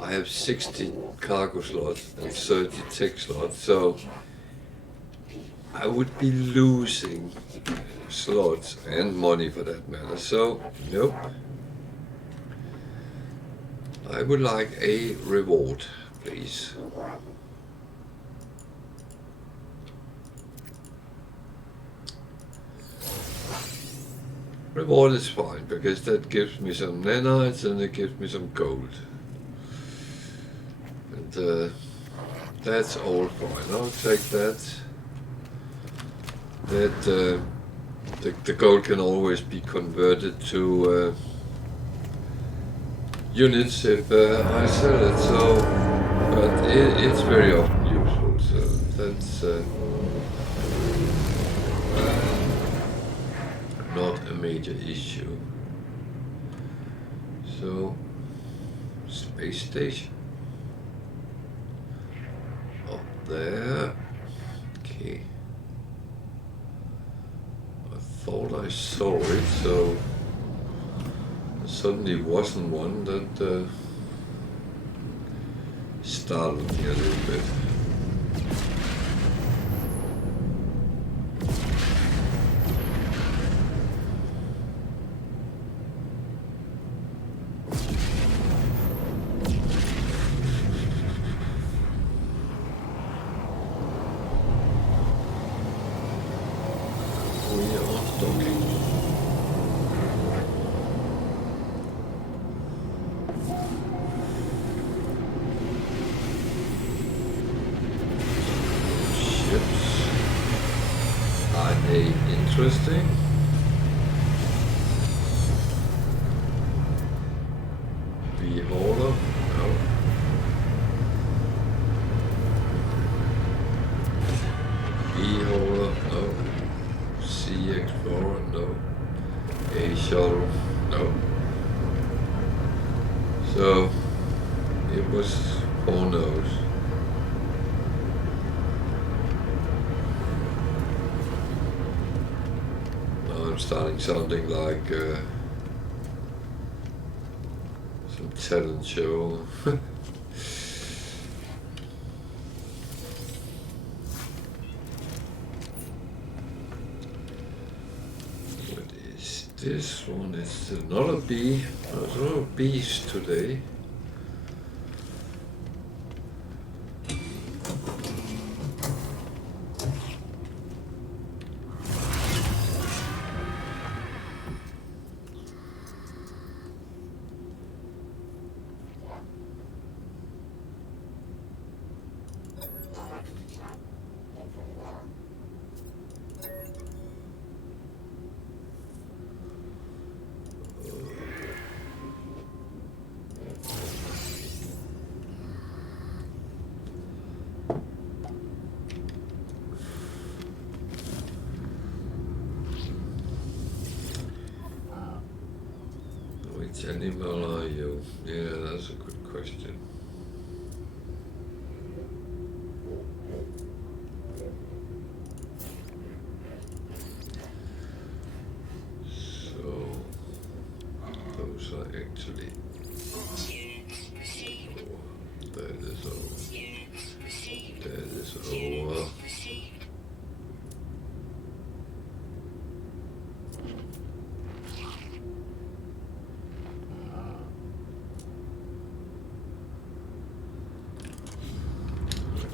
I have 60 cargo slots and 30 tech slots, so I would be losing slots and money for that matter, so nope. I would like a reward, please. Reward is fine, because that gives me some nanites and it gives me some gold. And that's all fine, I'll take that. The gold can always be converted to units if I sell it, so, but it's very often useful, so that's not a major issue. So, space station. Up there. Okay. I thought I saw it, so there suddenly wasn't one. That startled me a little bit. Interesting. Beholder? No. Beholder? No. Sea Explorer? No. A shuttle? No. So it was 4 no's. I'm starting sounding like some talent show. What is this one? It's another bee. There's a lot of bees today. Which animal are you? Yeah, that's a good question. So, those are actually... Oh, that is over. That is over.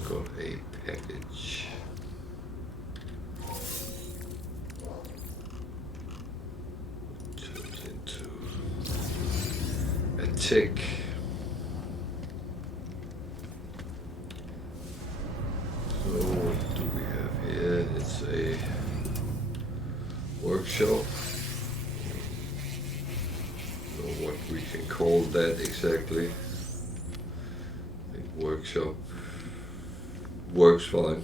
Got a package. Turns into a tick. So what do we have here? It's a workshop. I don't know what we can call that exactly. I think workshop works fine.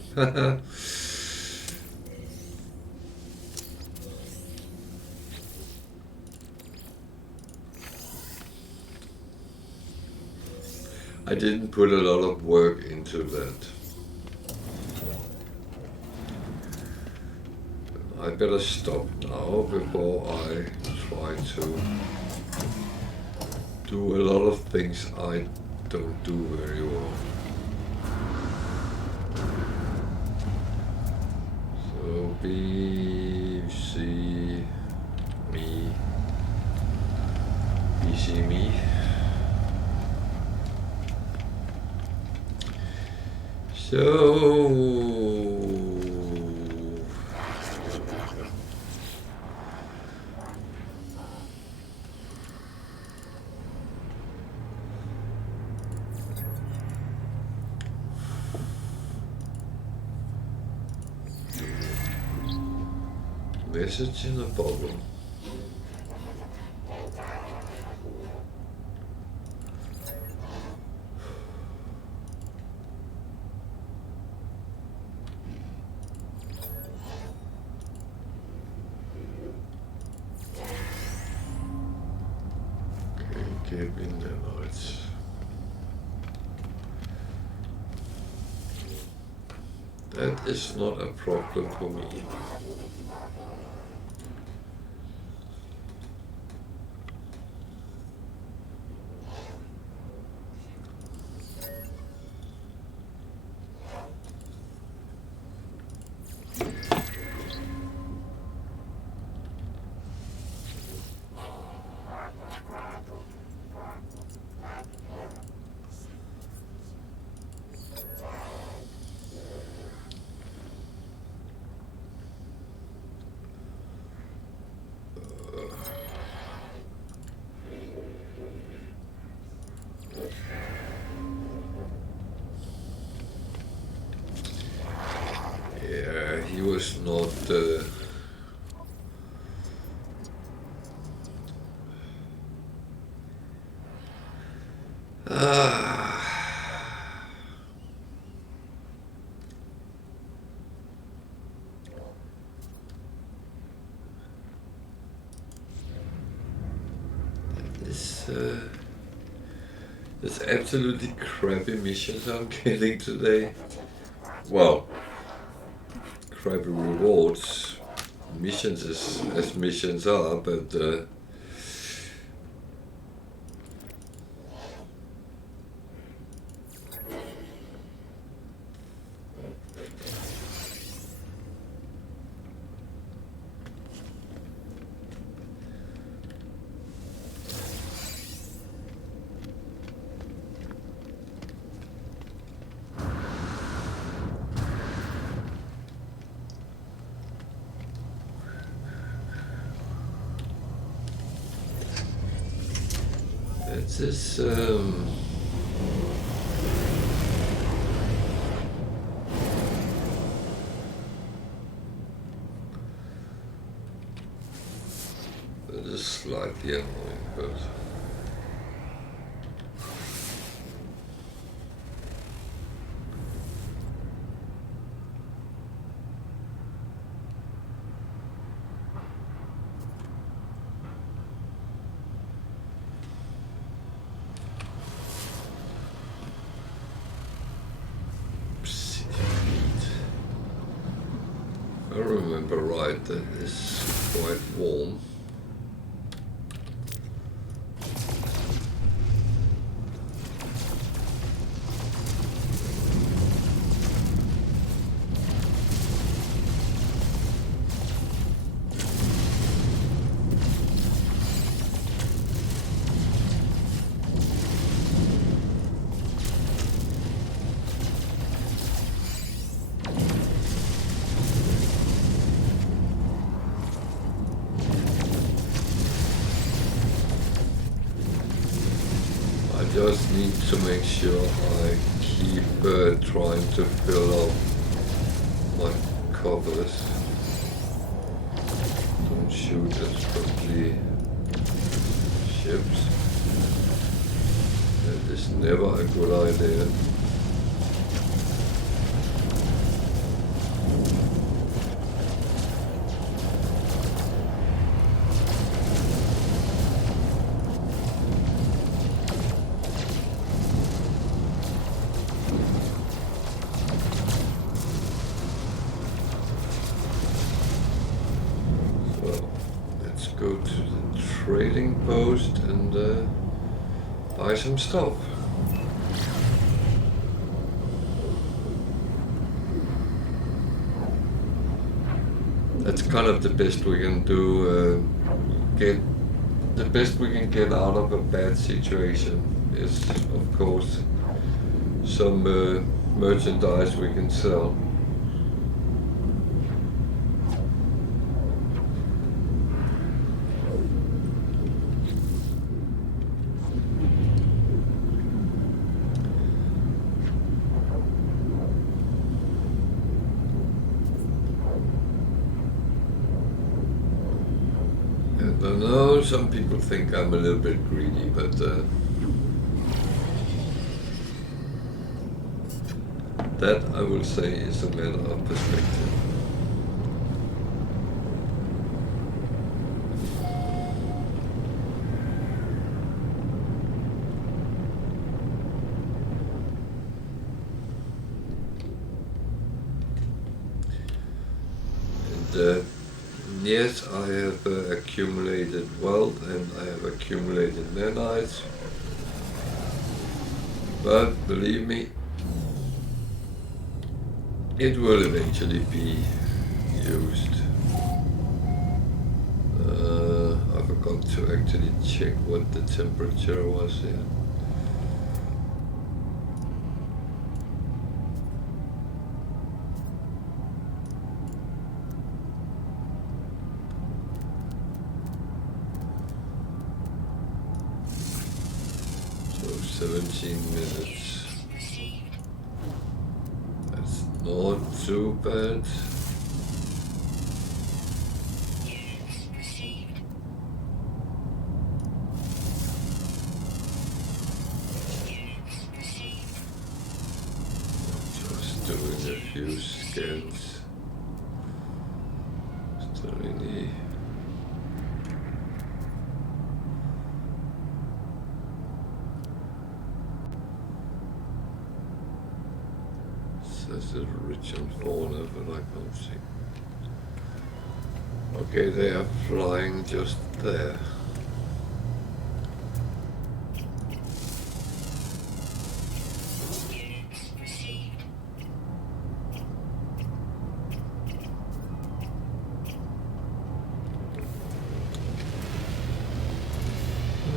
I didn't put a lot of work into that. I better stop now before I try to do a lot of things I don't do very well. So B, C, me, B, C, me. So message in a bubble. Give in the lights. That is not a problem for me. Yeah, he was not this absolutely crappy missions I'm getting today. Well, crappy rewards. Missions as missions are, but it's this it is slightly annoying, but I remember right that it's quite warm. Just need to make sure I keep trying to fill up my covers. Don't shoot at friendly ships. That is never a good idea. trading post and buy some stuff. That's kind of the best we can do. Get the best we can get out of a bad situation is, of course, some merchandise we can sell. I know some people think I'm a little bit greedy, but that I will say is a matter of perspective. And yes, I have accumulated wealth and I have accumulated nanites, but believe me, it will eventually be used. I forgot to actually check what the temperature was here. So 17 minutes. That's not too bad. Just doing a few scans. Starting says it's rich on fauna, but I can't see. Okay, they are flying just there.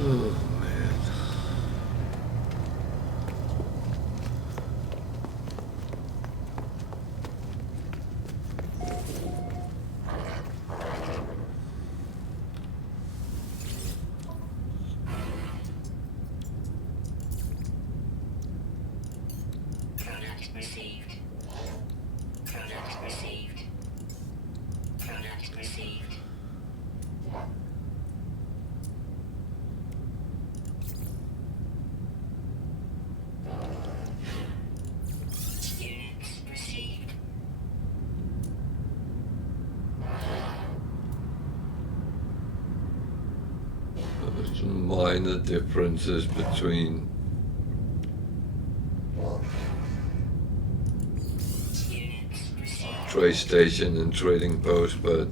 Oh man. Product received. Product received. Product received. Units received. There's minor differences between Units received. trade station and trading post, but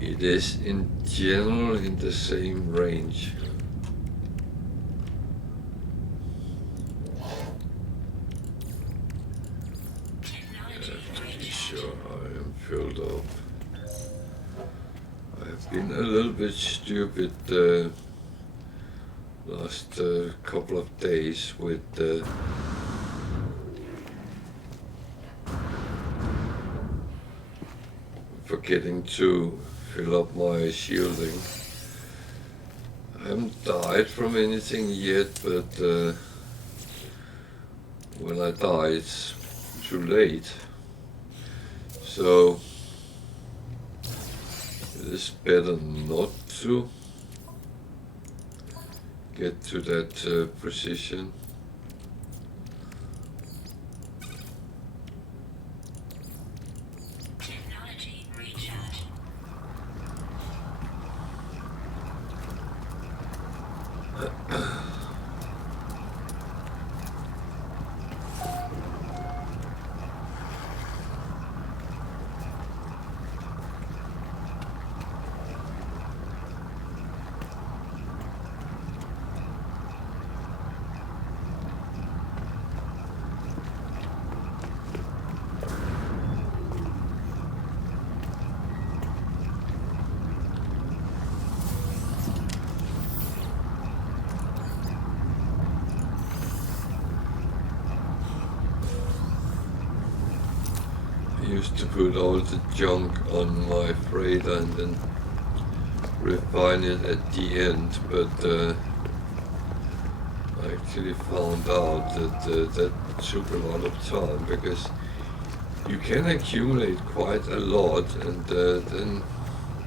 it is in general in the same range. Technology To be recharge. sure I am filled up. I have been a little bit stupid last couple of days with forgetting to fill up my shielding. I haven't died from anything yet, but when I die it's too late. So it is better not to get to that precision. Technology recharge. used to put all the junk on my freighter and then refine it at the end, but I actually found out that that took a lot of time, because you can accumulate quite a lot, and then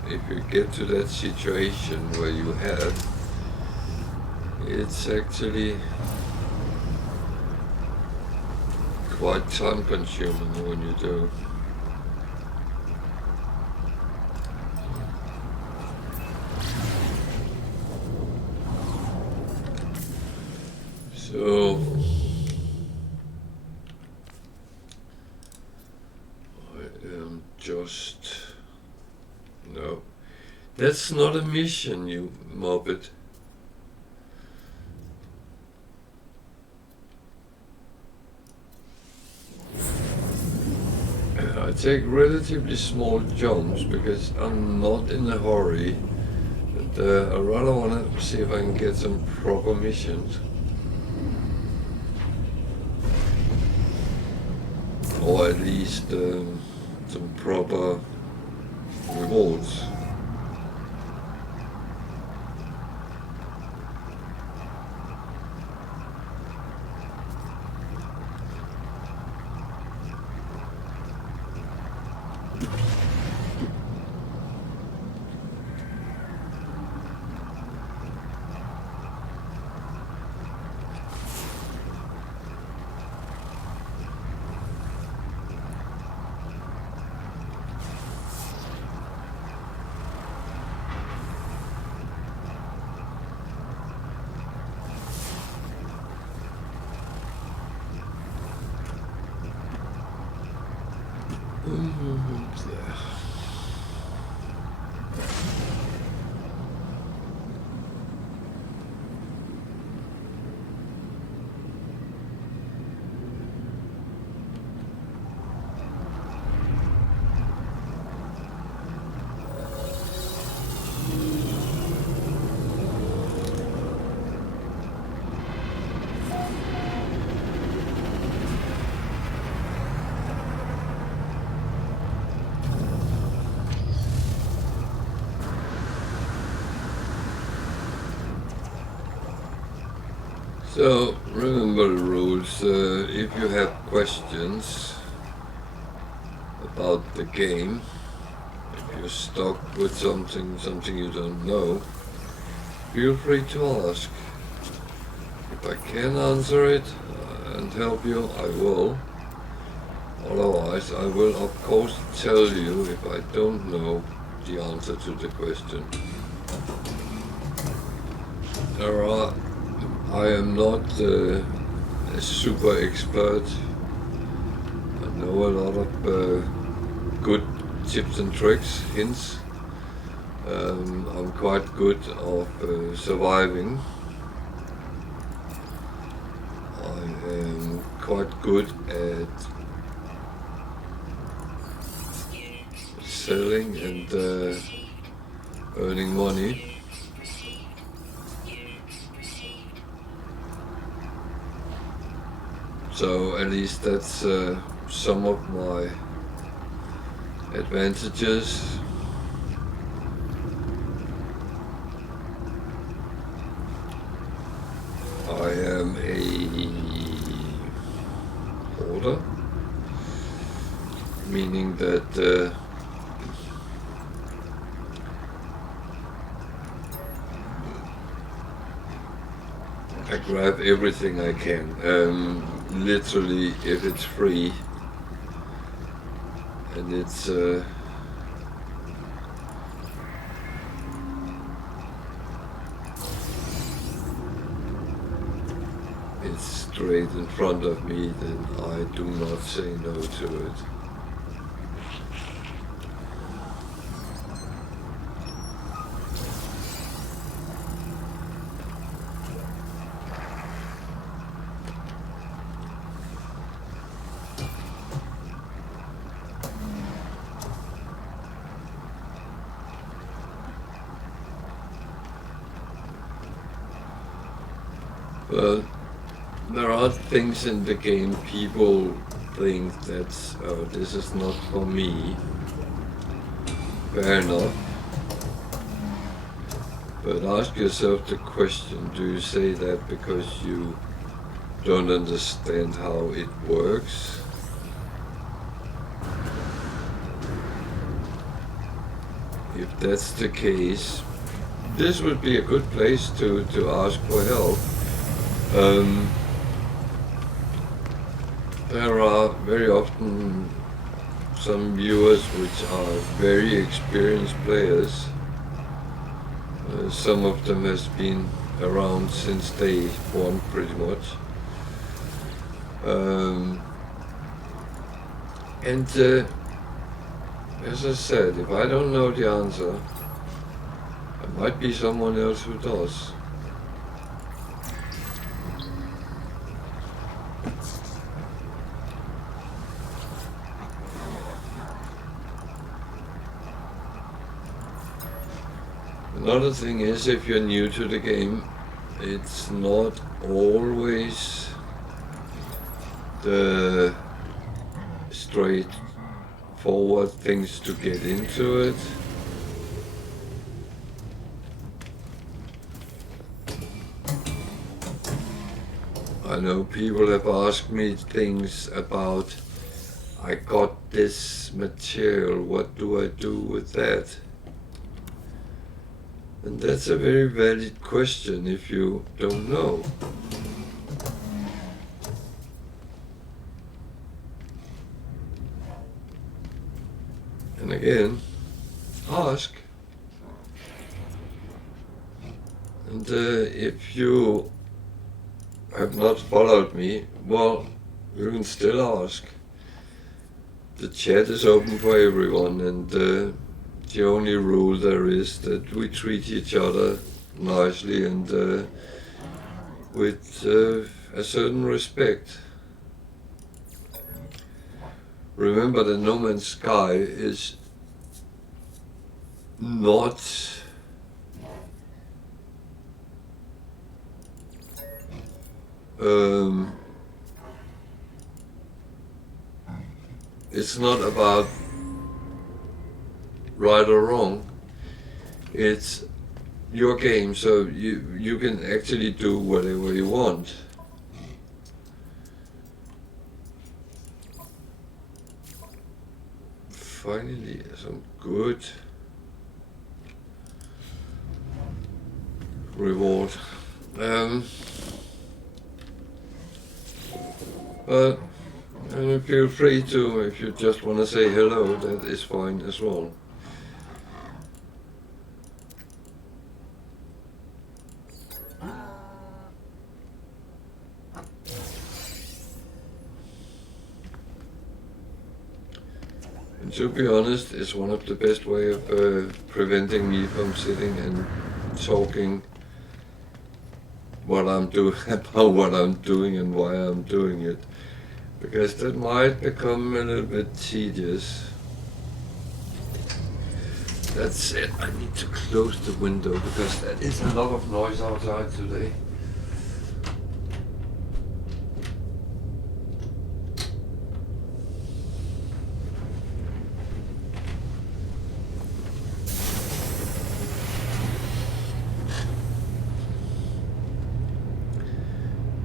if you get to that situation where you have, it's actually quite time consuming when you do. So I am just... No, that's not a mission, you mobbit. I take relatively small jumps because I'm not in a hurry, and I rather want to see if I can get some proper missions. Or at least some proper rewards. There. So remember the rules. If you have questions about the game, if you're stuck with something you don't know, feel free to ask. If I can answer it and help you, I will. Otherwise, I will of course tell you if I don't know the answer to the question. I am not a super expert. I know a lot of good tips and tricks, hints. I'm quite good at surviving. I am quite good at selling and earning money. So at least that's some of my advantages. I am a hoarder, meaning that I grab everything I can. Literally, if it's free and it's straight in front of me, then I do not say no to it. But there are things in the game people think that, oh, this is not for me, fair enough. But ask yourself the question, do you say that because you don't understand how it works? If that's the case, this would be a good place to ask for help. There are very often some viewers which are very experienced players. Some of them has been around since day one pretty much. As I said, if I don't know the answer, there might be someone else who does. Another thing is, if you're new to the game, it's not always the straightforward things to get into it. I know people have asked me things about, I got this material, what do I do with that? And that's a very valid question if you don't know. And again, ask. And if you have not followed me, well, you can still ask. The chat is open for everyone, and the only rule there is that we treat each other nicely and with a certain respect. Remember that No Man's Sky is not it's not about right or wrong. It's your game, so you can actually do whatever you want. Finally, some good reward. But feel free to, if you just want to say hello, that is fine as well. And to be honest, it's one of the best way of preventing me from sitting and talking what I'm doing about what I'm doing and why I'm doing it, because that might become a little bit tedious. That's it. I need to close the window because there is a lot of noise outside today.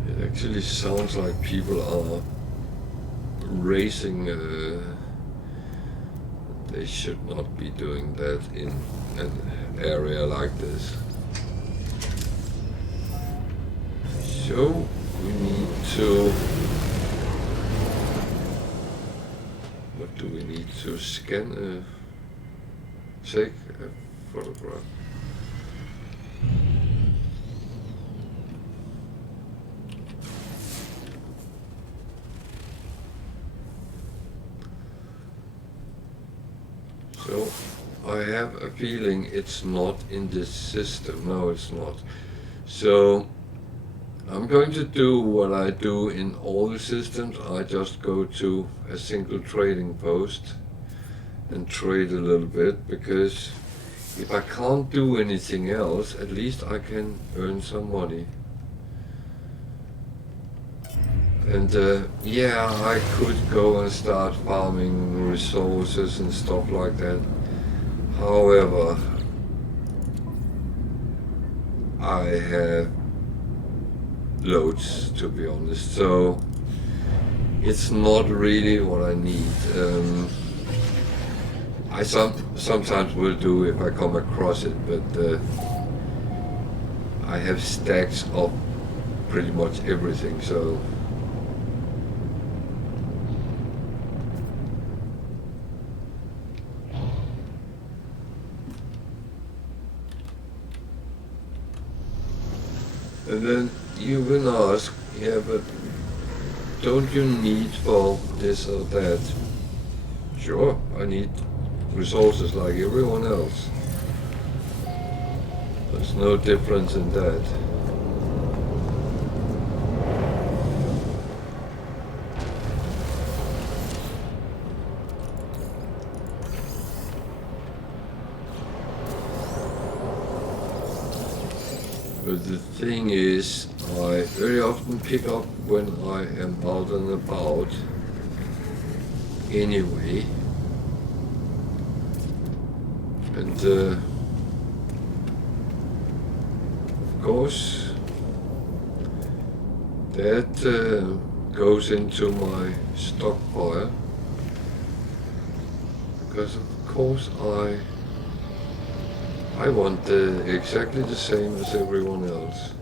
It actually sounds like people are racing. They should not be doing that in an area like this. So we need to, what do we need to scan? Take a photograph. So I have a feeling it's not in this system. No, it's not. So I'm going to do what I do in all the systems. I just go to a single trading post and trade a little bit, because if I can't do anything else, at least I can earn some money. And yeah, I could go and start farming resources and stuff like that. However, I have loads, to be honest, so it's not really what I need. I sometimes will do if I come across it, but I have stacks of pretty much everything, so and then you will ask, yeah, but don't you need for this or that? Sure, I need resources like everyone else. There's no difference in that. But the thing is, I very often pick up when I am out and about anyway. And of course, that goes into my stockpile. Because of course I want exactly the same as everyone else.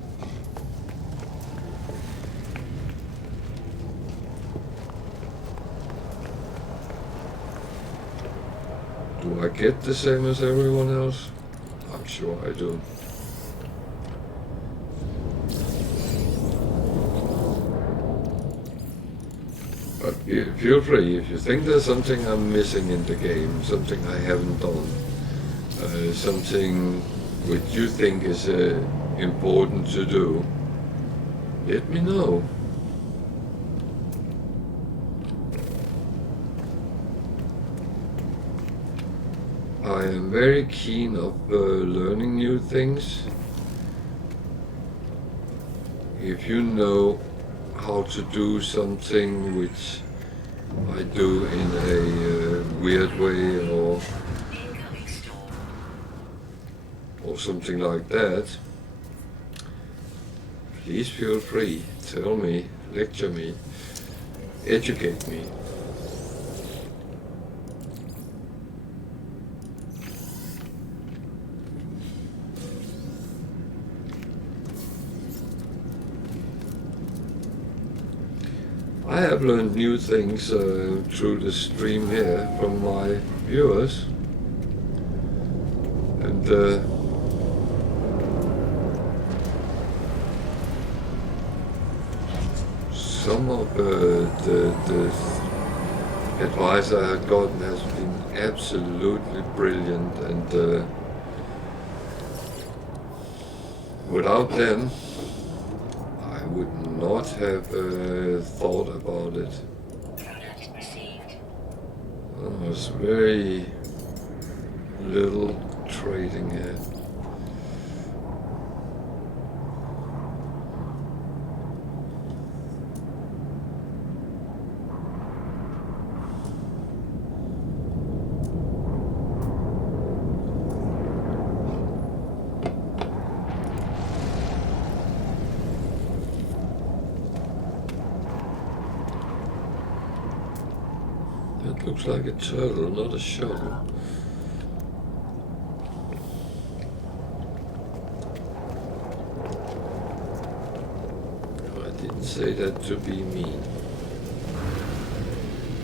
Do I get the same as everyone else? I'm sure I do. But feel free, if you think there's something I'm missing in the game, something I haven't done, something which you think is important to do, let me know. I am very keen of learning new things. If you know how to do something which I do in a weird way or something like that, please feel free, tell me, lecture me, educate me. I have learned new things through the stream here from my viewers, and some of the advice I have gotten has been absolutely brilliant, and without them I would not have thought about it. Product received. There's very little trading here. That looks like a turtle, not a shovel. I didn't say that to be mean.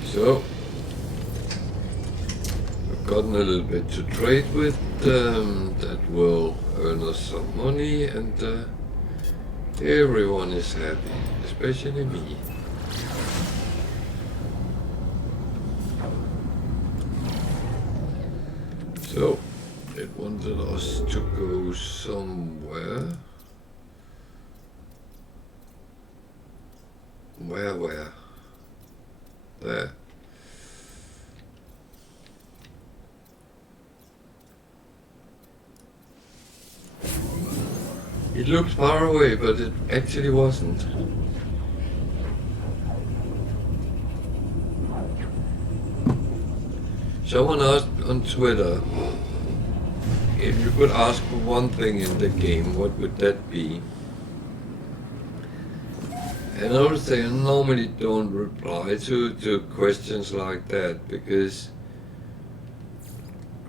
So, we've gotten a little bit to trade with, that will earn us some money, and everyone is happy, especially me. So, it wanted us to go somewhere. Where? There. It looked far away, but it actually wasn't. Someone asked on Twitter, if you could ask for one thing in the game, what would that be? And I would say I normally don't reply to questions like that because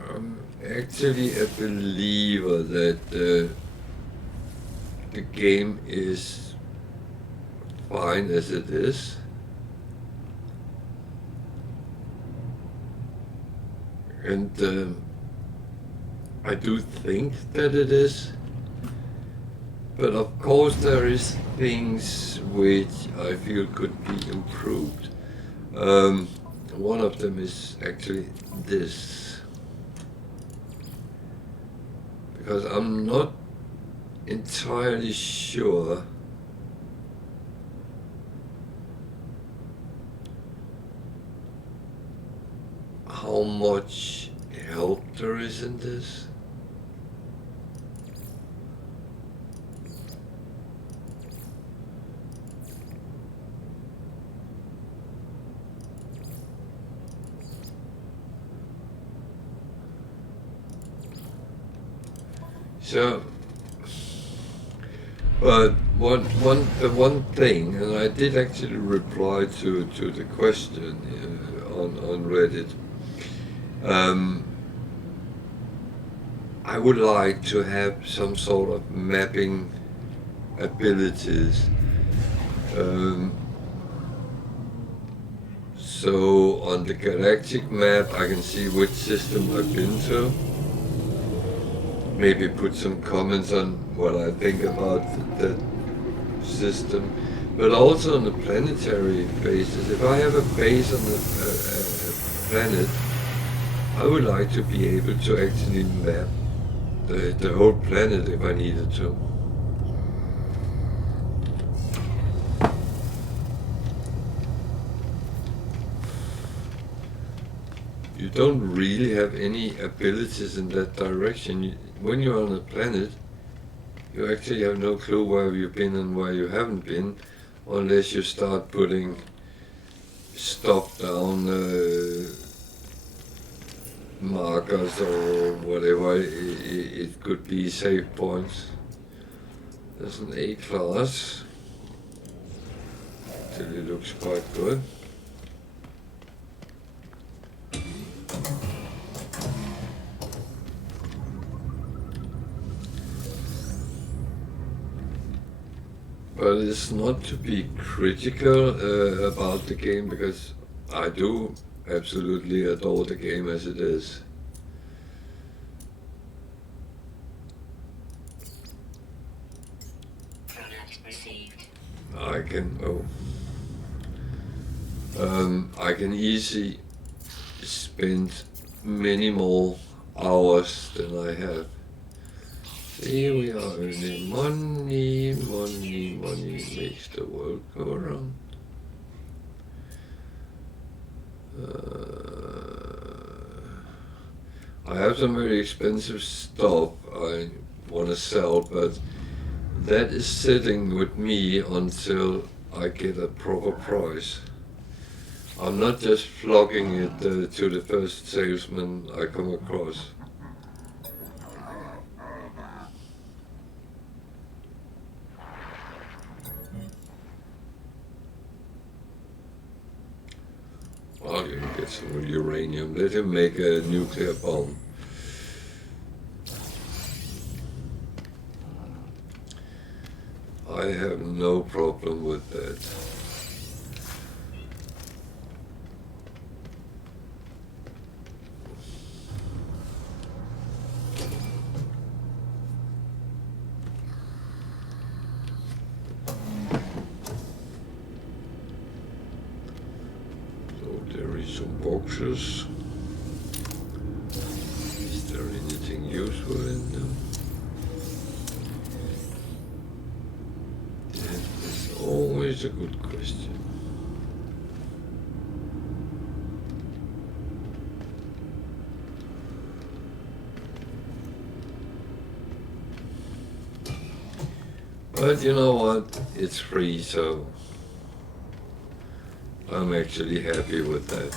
I'm actually a believer that the game is fine as it is. And I do think that it is. But of course there is things which I feel could be improved. One of them is actually this. Because I'm not entirely sure how much help there is in this. So, but one thing, and I did actually reply to the question on Reddit. I would like to have some sort of mapping abilities. So on the galactic map, I can see which system I've been to. Maybe put some comments on what I think about that system, but also on the planetary basis. If I have a base on a planet, I would like to be able to actually map the whole planet if I needed to. You don't really have any abilities in that direction. When you're on a planet, you actually have no clue where you've been and where you haven't been, unless you start putting stuff down, markers or whatever. It could be save points. There's an A-class. Actually looks quite good. But it's not to be critical about the game, because I do absolutely adore the game as it is. I can easily spend many more hours than I have. Here we are earning money, money, money makes the world go around. I have some very expensive stuff I want to sell, but that is sitting with me until I get a proper price. I'm not just flogging it to the first salesman I come across. Well, you can get some uranium. Let him make a nuclear bomb. I have no problem with that. Boxes. Is there anything useful in them? That is always a good question. But you know what? It's free, so I'm actually happy with that.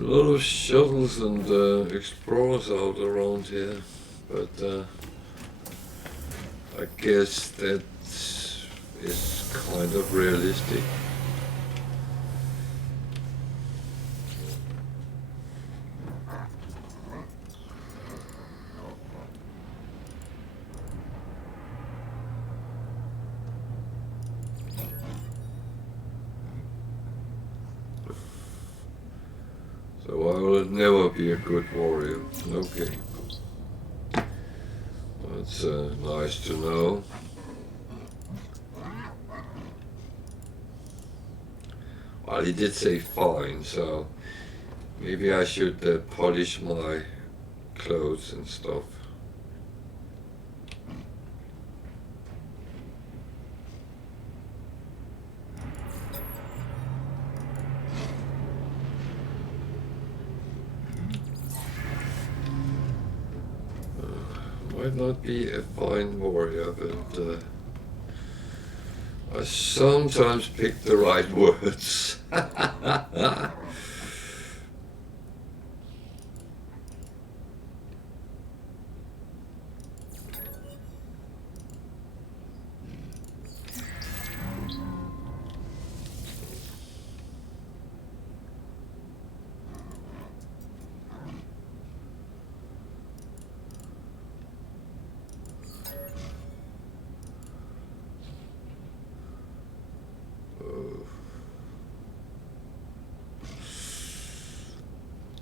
a lot of shuttles and explorers out around here, but I guess that is kind of realistic. So I will never be a good warrior. Okay. That's nice to know. Well, he did say fine, so maybe I should polish my clothes and stuff. Might not be a fine warrior, but I sometimes pick the right words.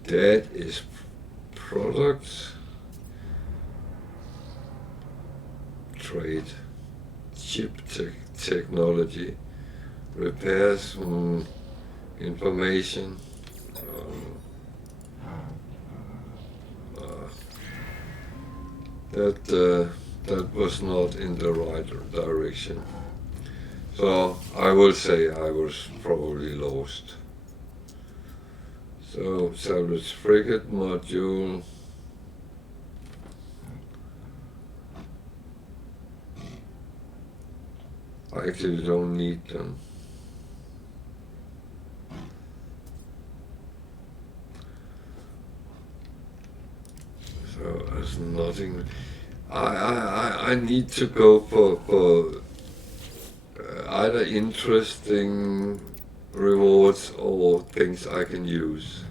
That is product, trade, chip technology, repairs, information. That was not in the right direction. So I will say I was probably lost. So salvage frigate module. I actually don't need them. So there's nothing. I need to go for either interesting rewards or things I can use.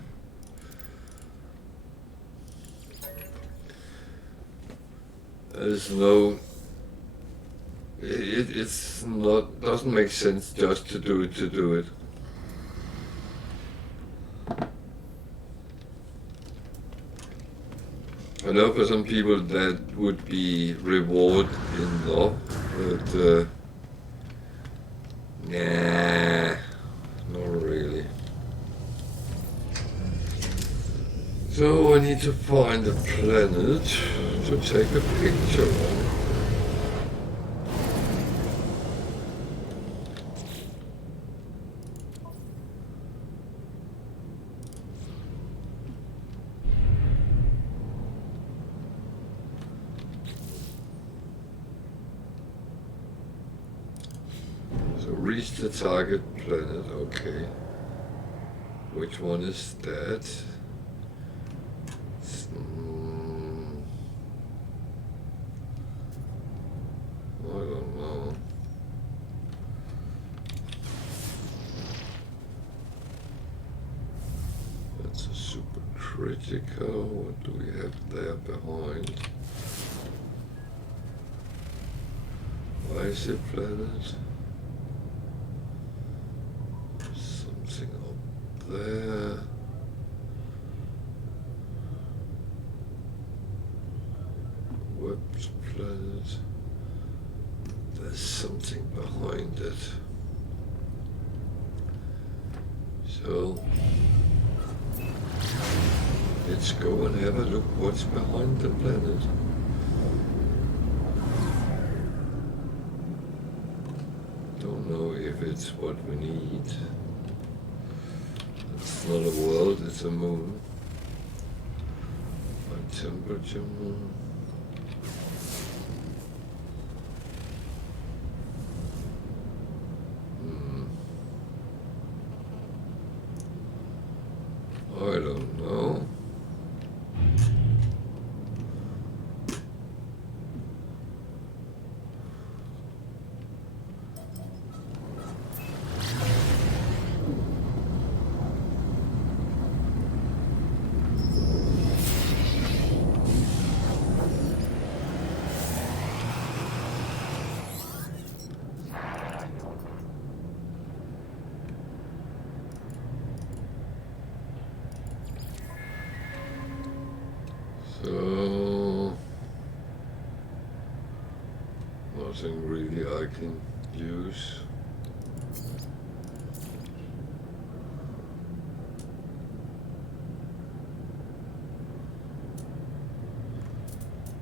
There's no. It's not. Doesn't make sense just to do it. I know for some people that would be reward enough, but nah, not really. So I need to find a planet to take a picture of. So reach the target planet, okay. Which one is that? I don't know. That's a super critical. What do we have there behind? Icy planet. Something up there. Webbed planet. There's something behind it. So let's go and have a look what's behind the planet. Don't know if it's what we need. It's not a world, it's a moon. High temperature moon. I don't Nothing really I can use.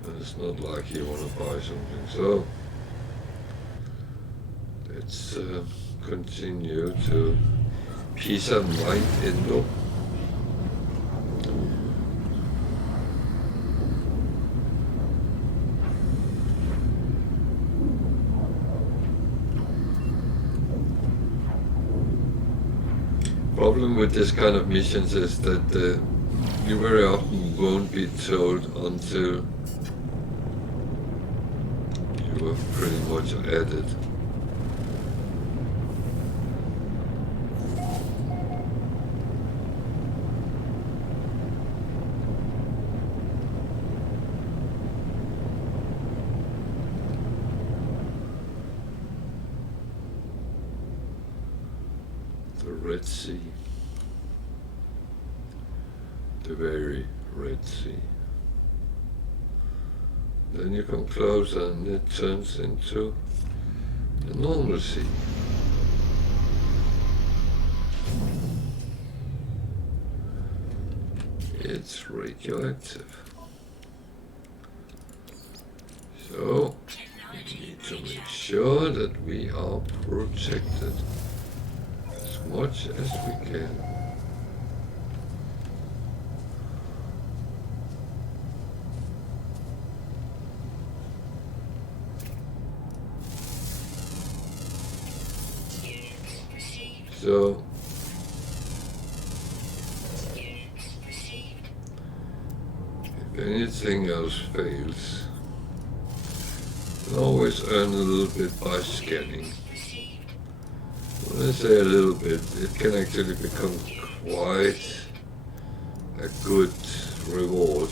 And it's not like you want to buy something, so let's continue to peace of mind Indo. Problem with this kind of missions is that you very often won't be told until you have pretty much added. The Red Sea. The very Red Sea. Then you come closer and it turns into the normal sea. It's radioactive. So we need to make sure that we are protected as much as we can. So if anything else fails, you can always earn a little bit by scanning. When I say a little bit, it can actually become quite a good reward.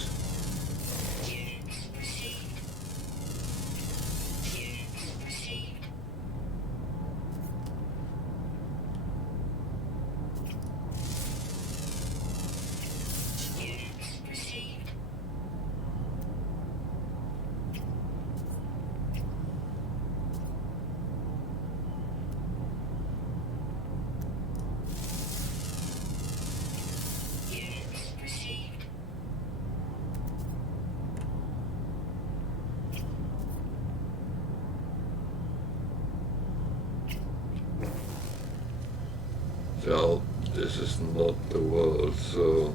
So this is not the world, so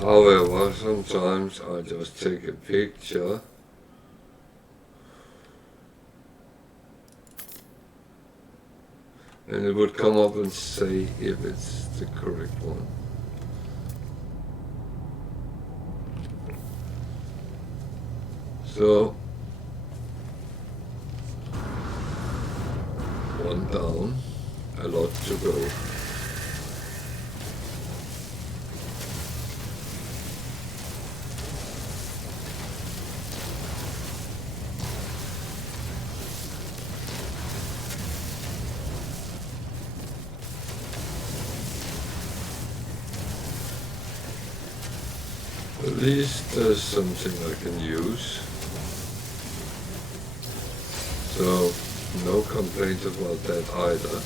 however, sometimes I just take a picture and it would come up and say if it's the correct one. So one down, a lot to go. At least there's something I can use. So no complaints about that either.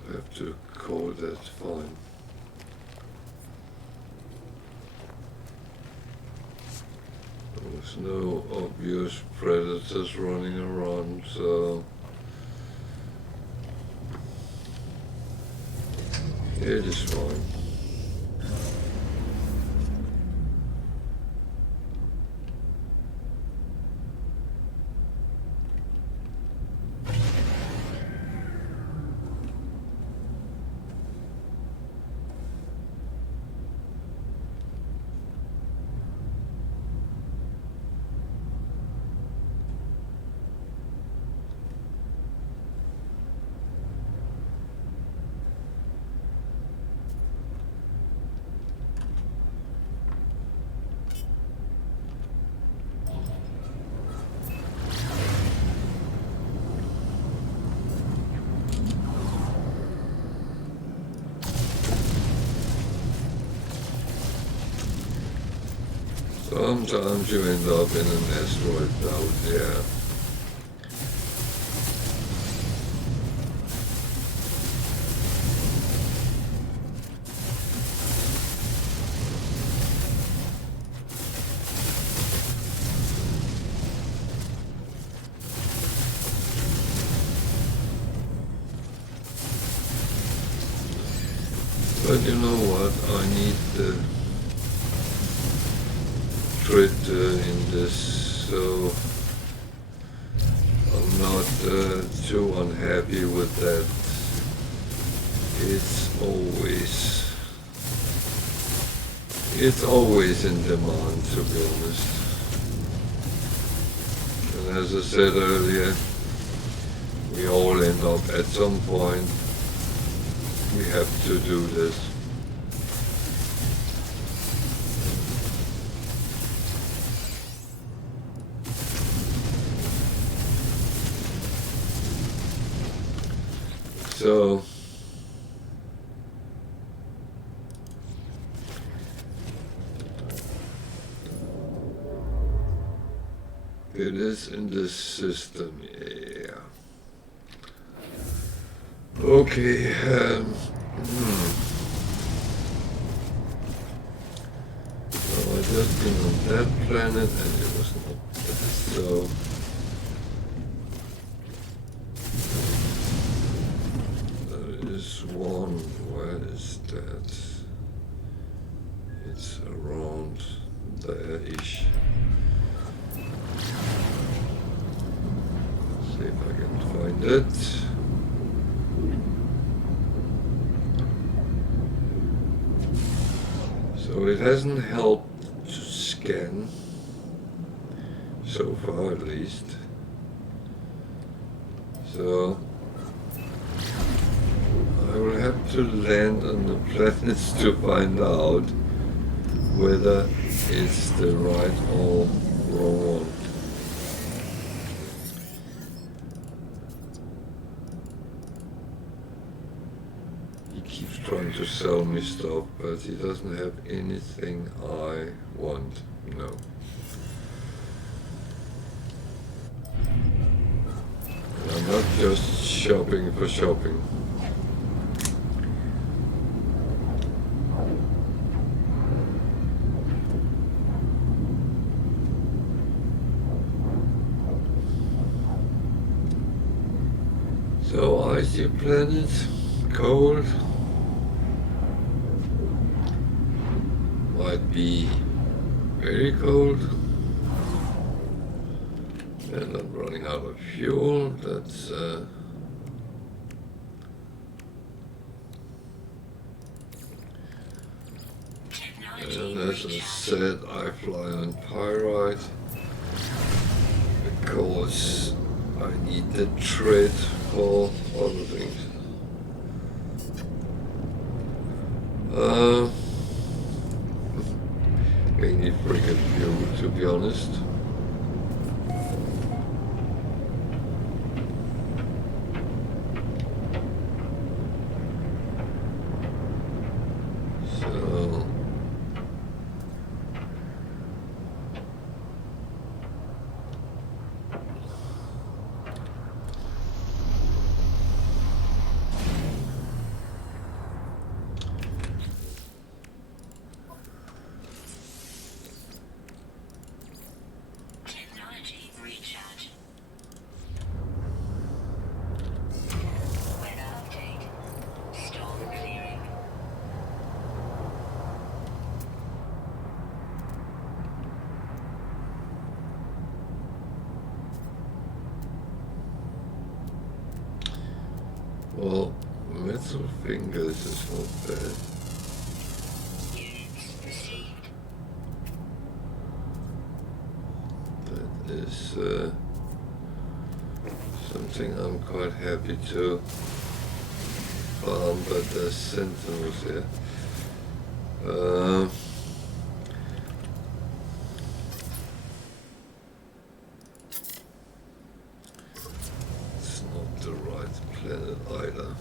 I have to call that fine. There's no obvious predators running around, so it is fine. Sometimes you end up in an asteroid belt, yeah. But you know what, I need the grid in this, so I'm not too unhappy with that. It's always in demand, to be honest. And as I said earlier, we all end up at some point, we have to do this. So it is in this system, yeah. Okay, so I just been on that planet and it was not that, so there is one, where is that? It's around there-ish. See if I can find it. So it hasn't helped to scan, so far at least. So I will have to land on the planets to find out whether it's the right or wrong one. He keeps trying to sell me stuff, but he doesn't have anything I want, no. And I'm not just shopping for shopping. So icy planet, cold, might be very cold, and I'm running out of fuel. That's and as I said, I fly on pyrite because I need the tread for other things. Mainly frigate fuel, to be honest. So metal fingers is not bad. Units received. That is something I'm quite happy to farm, but there's sentinels here. It's not the right planet either.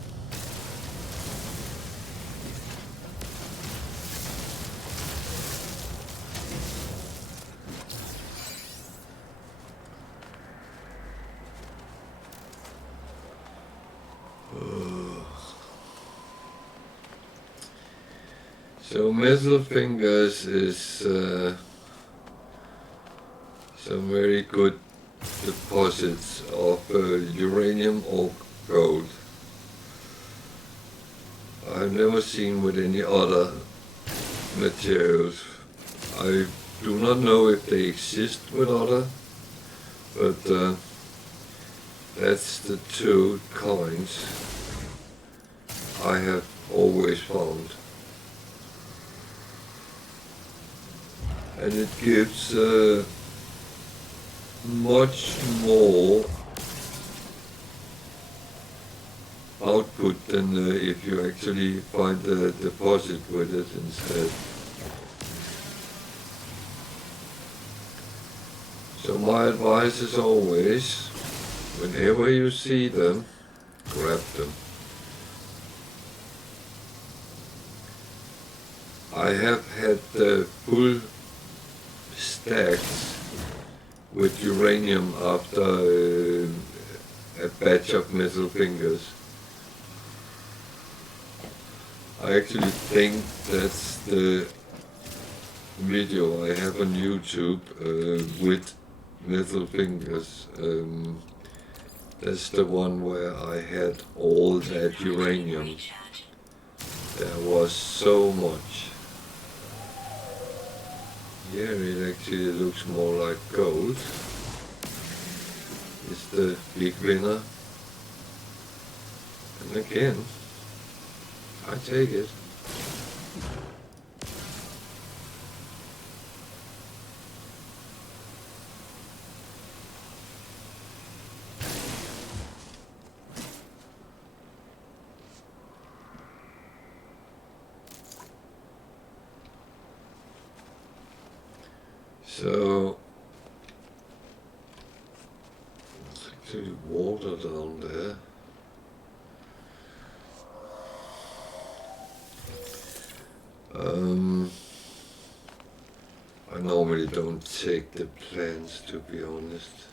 So metal fingers is some very good deposits of uranium or gold. I've never seen with any other materials. I do not know if they exist with other, but that's the two coins I have always found. And it gives much more output than if you actually find the deposit with it instead. So my advice is always, whenever you see them, grab them. I have had full stacks with uranium after a batch of metal fingers. I actually think that's the video I have on YouTube with metal fingers. That's the one where I had all that uranium. Recharge. There was so much. Here it actually looks more like gold. It's the big winner. And again, I take it. So, there's actually water down there. I normally don't take the plants, to be honest.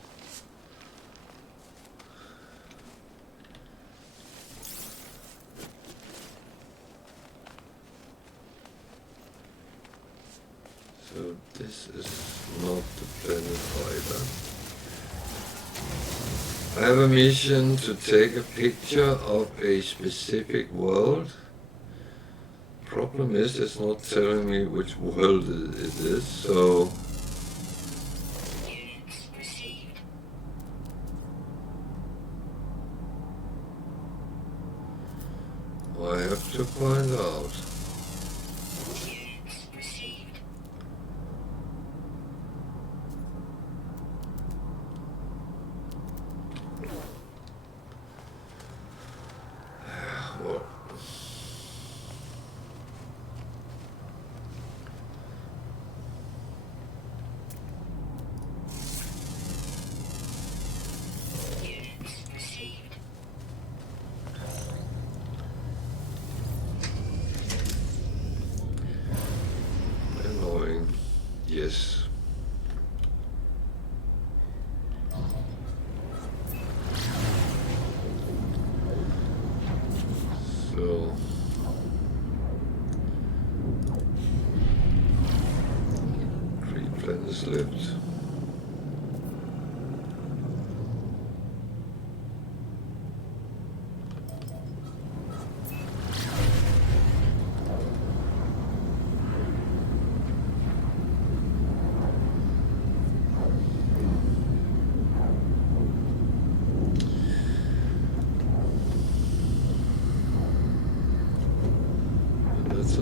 So this is not the planet either. I have a mission to take a picture of a specific world. Problem is, it's not telling me which world it is, so Units received. I have to find out. Units received. Well, Units received. annoying. Yes. So, 3 planets left.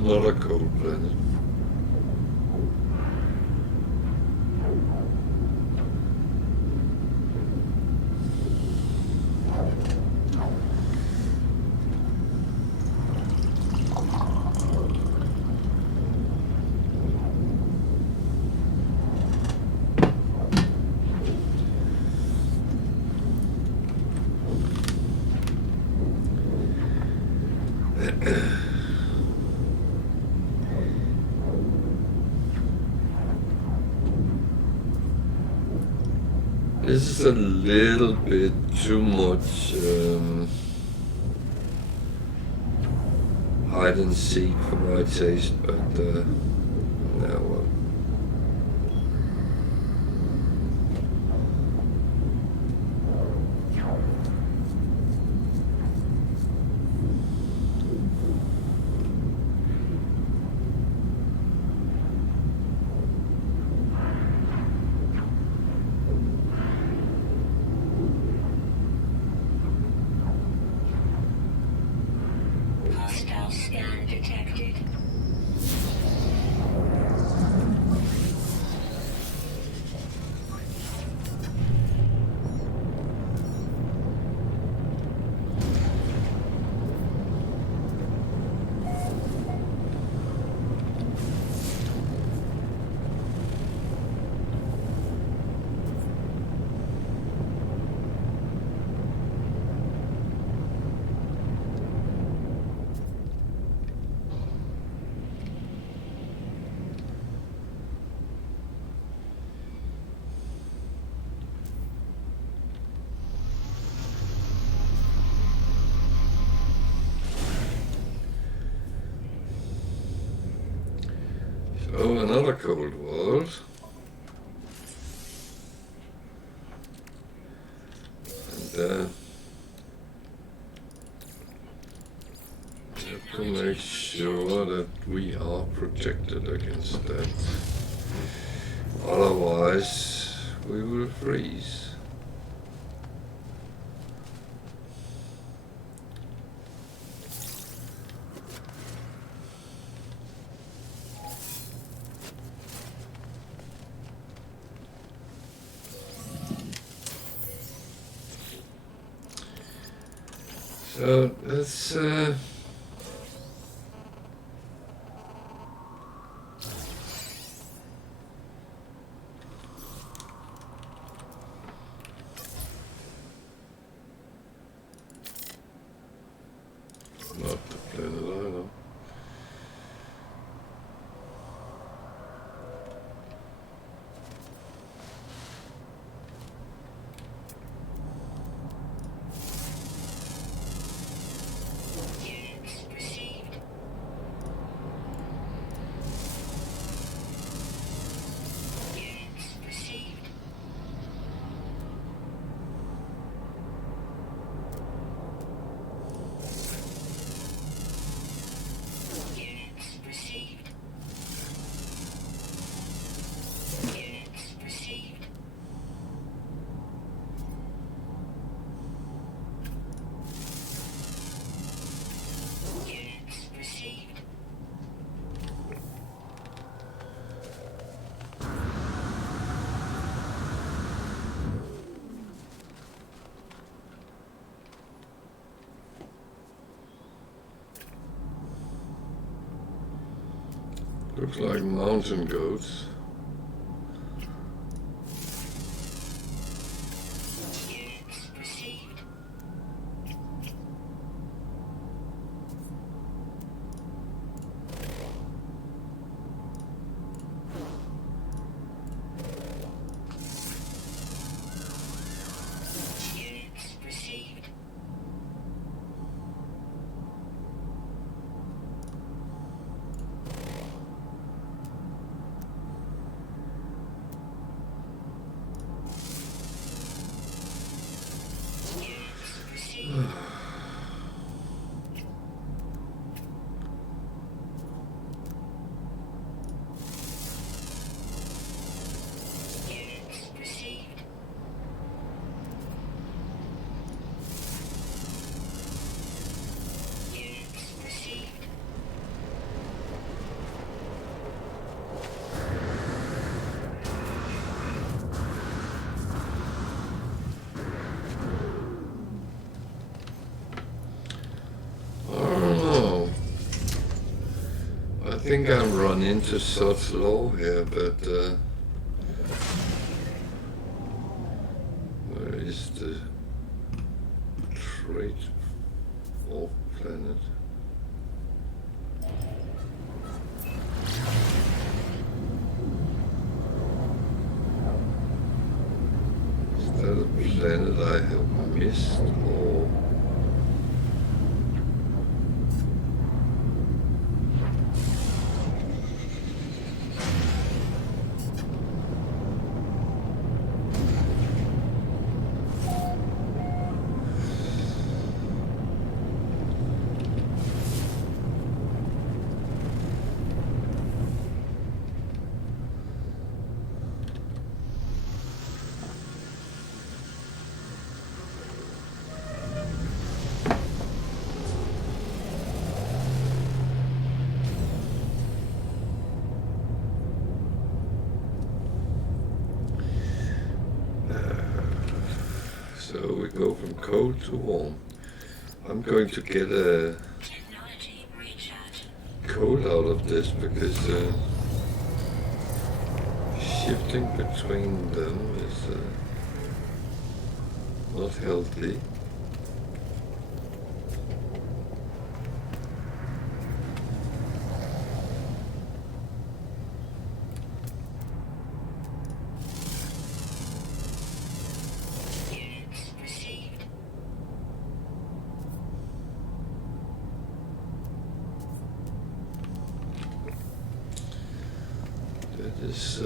another cold planet. This is a little bit too much hide and seek for my taste, but yeah, well. Hostile scan detected. So another cold world. And have to make sure that we are protected against that. Otherwise, we will freeze. So let's not the planet either. Units received. Units received. Units received. Units received. Units received. Looks like mountain goats. Units received. Units received. think I'm run into such law here, but where is the trade off planet? Is that a planet I have missed, or? So we go from cold to warm. I'm going to get a Technology recharge. code out of this because shifting between them is not healthy. Units received. That is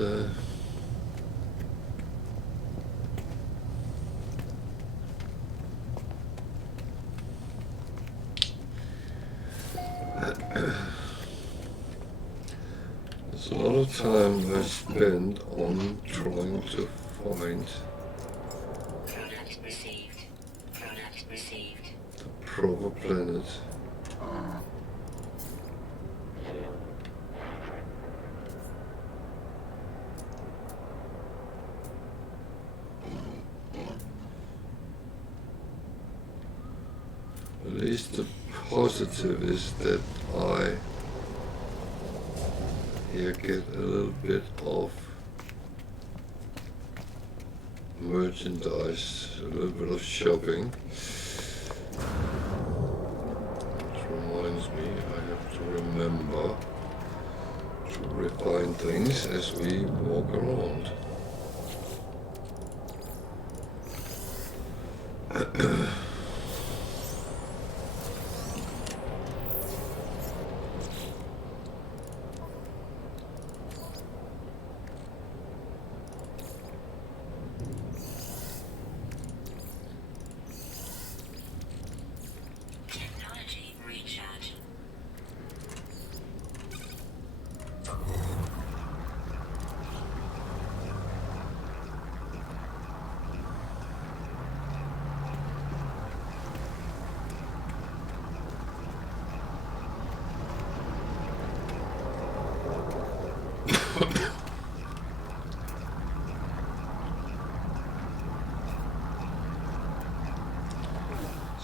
there's a lot of time I spent on trying to find Product received. Product received. the proper planet. At least the positive is that I here get a little bit of merchandise, a little bit of shopping. Which reminds me I have to remember to refine things as we walk around. Technology recharge.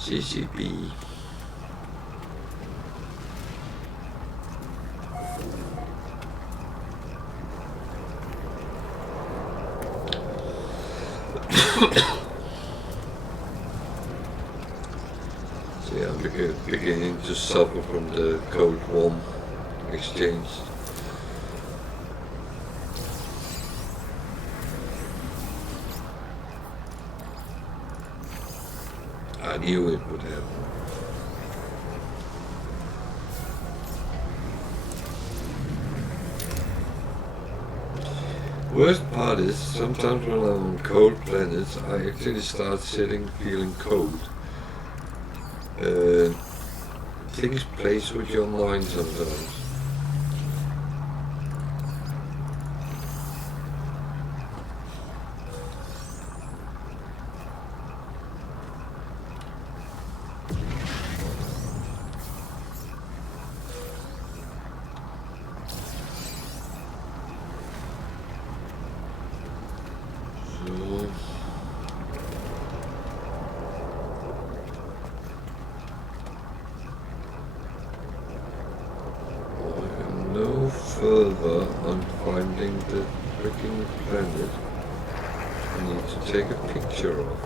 CCP. So yeah, I'm beginning to suffer from the cold-warm exchange. I knew it would happen. Worst part is, sometimes when I'm on cold planets, I actually start feeling cold. Things plays with your mind sometimes. So, the freaking planet I need to take a picture of.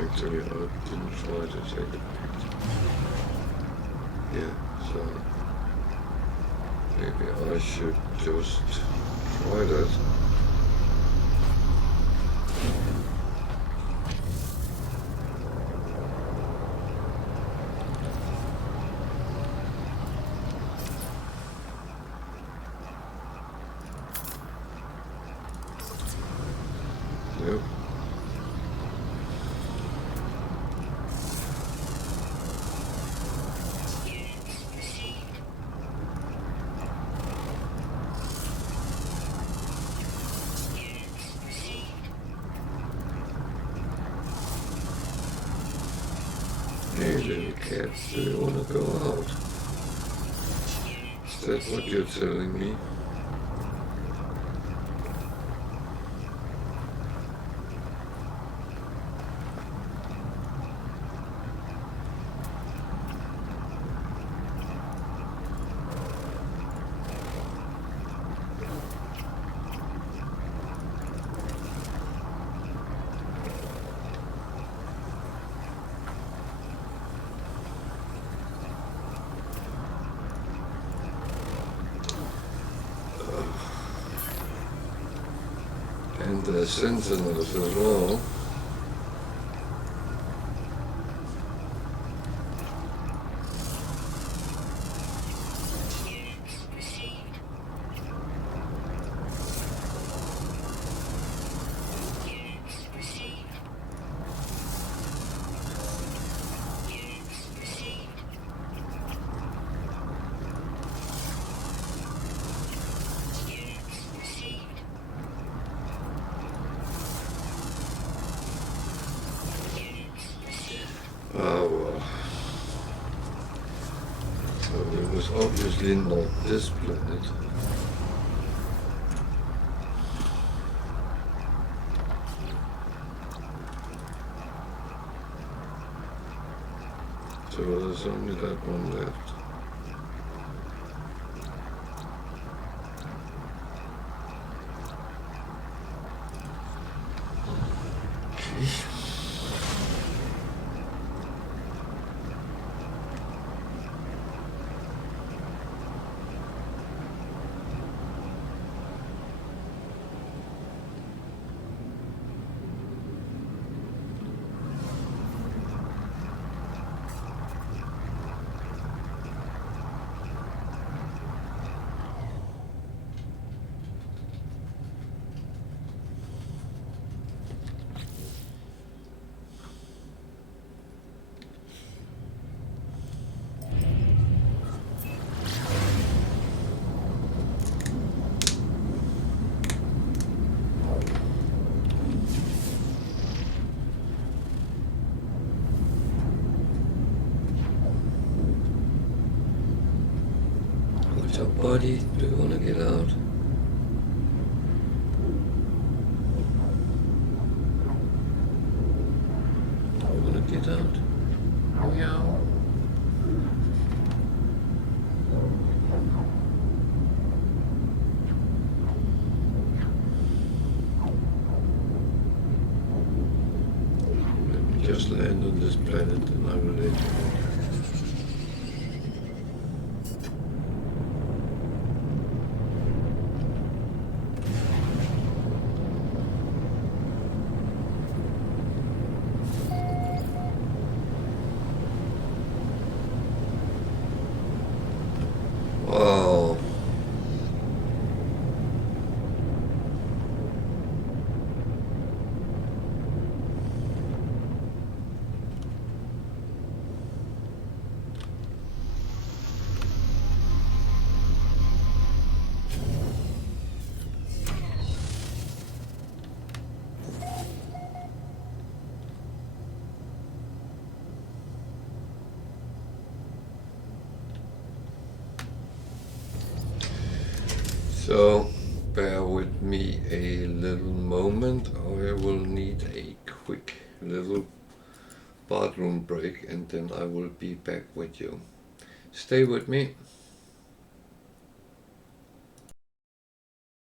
Actually, I didn't try to take a picture. Yeah, so maybe I should just try that. Yep. Hey little cats, do you want to go out? Is that what you're telling me? And the sentinels as well. Oh well. So it was obviously not this planet. So there's only that one left. What's up, buddy? Do you want to get out? You want to get out? Meow. Let me just land on this planet and I will let you know. Wow. So moment. I will need a quick little bathroom break and then I will be back with you. Stay with me.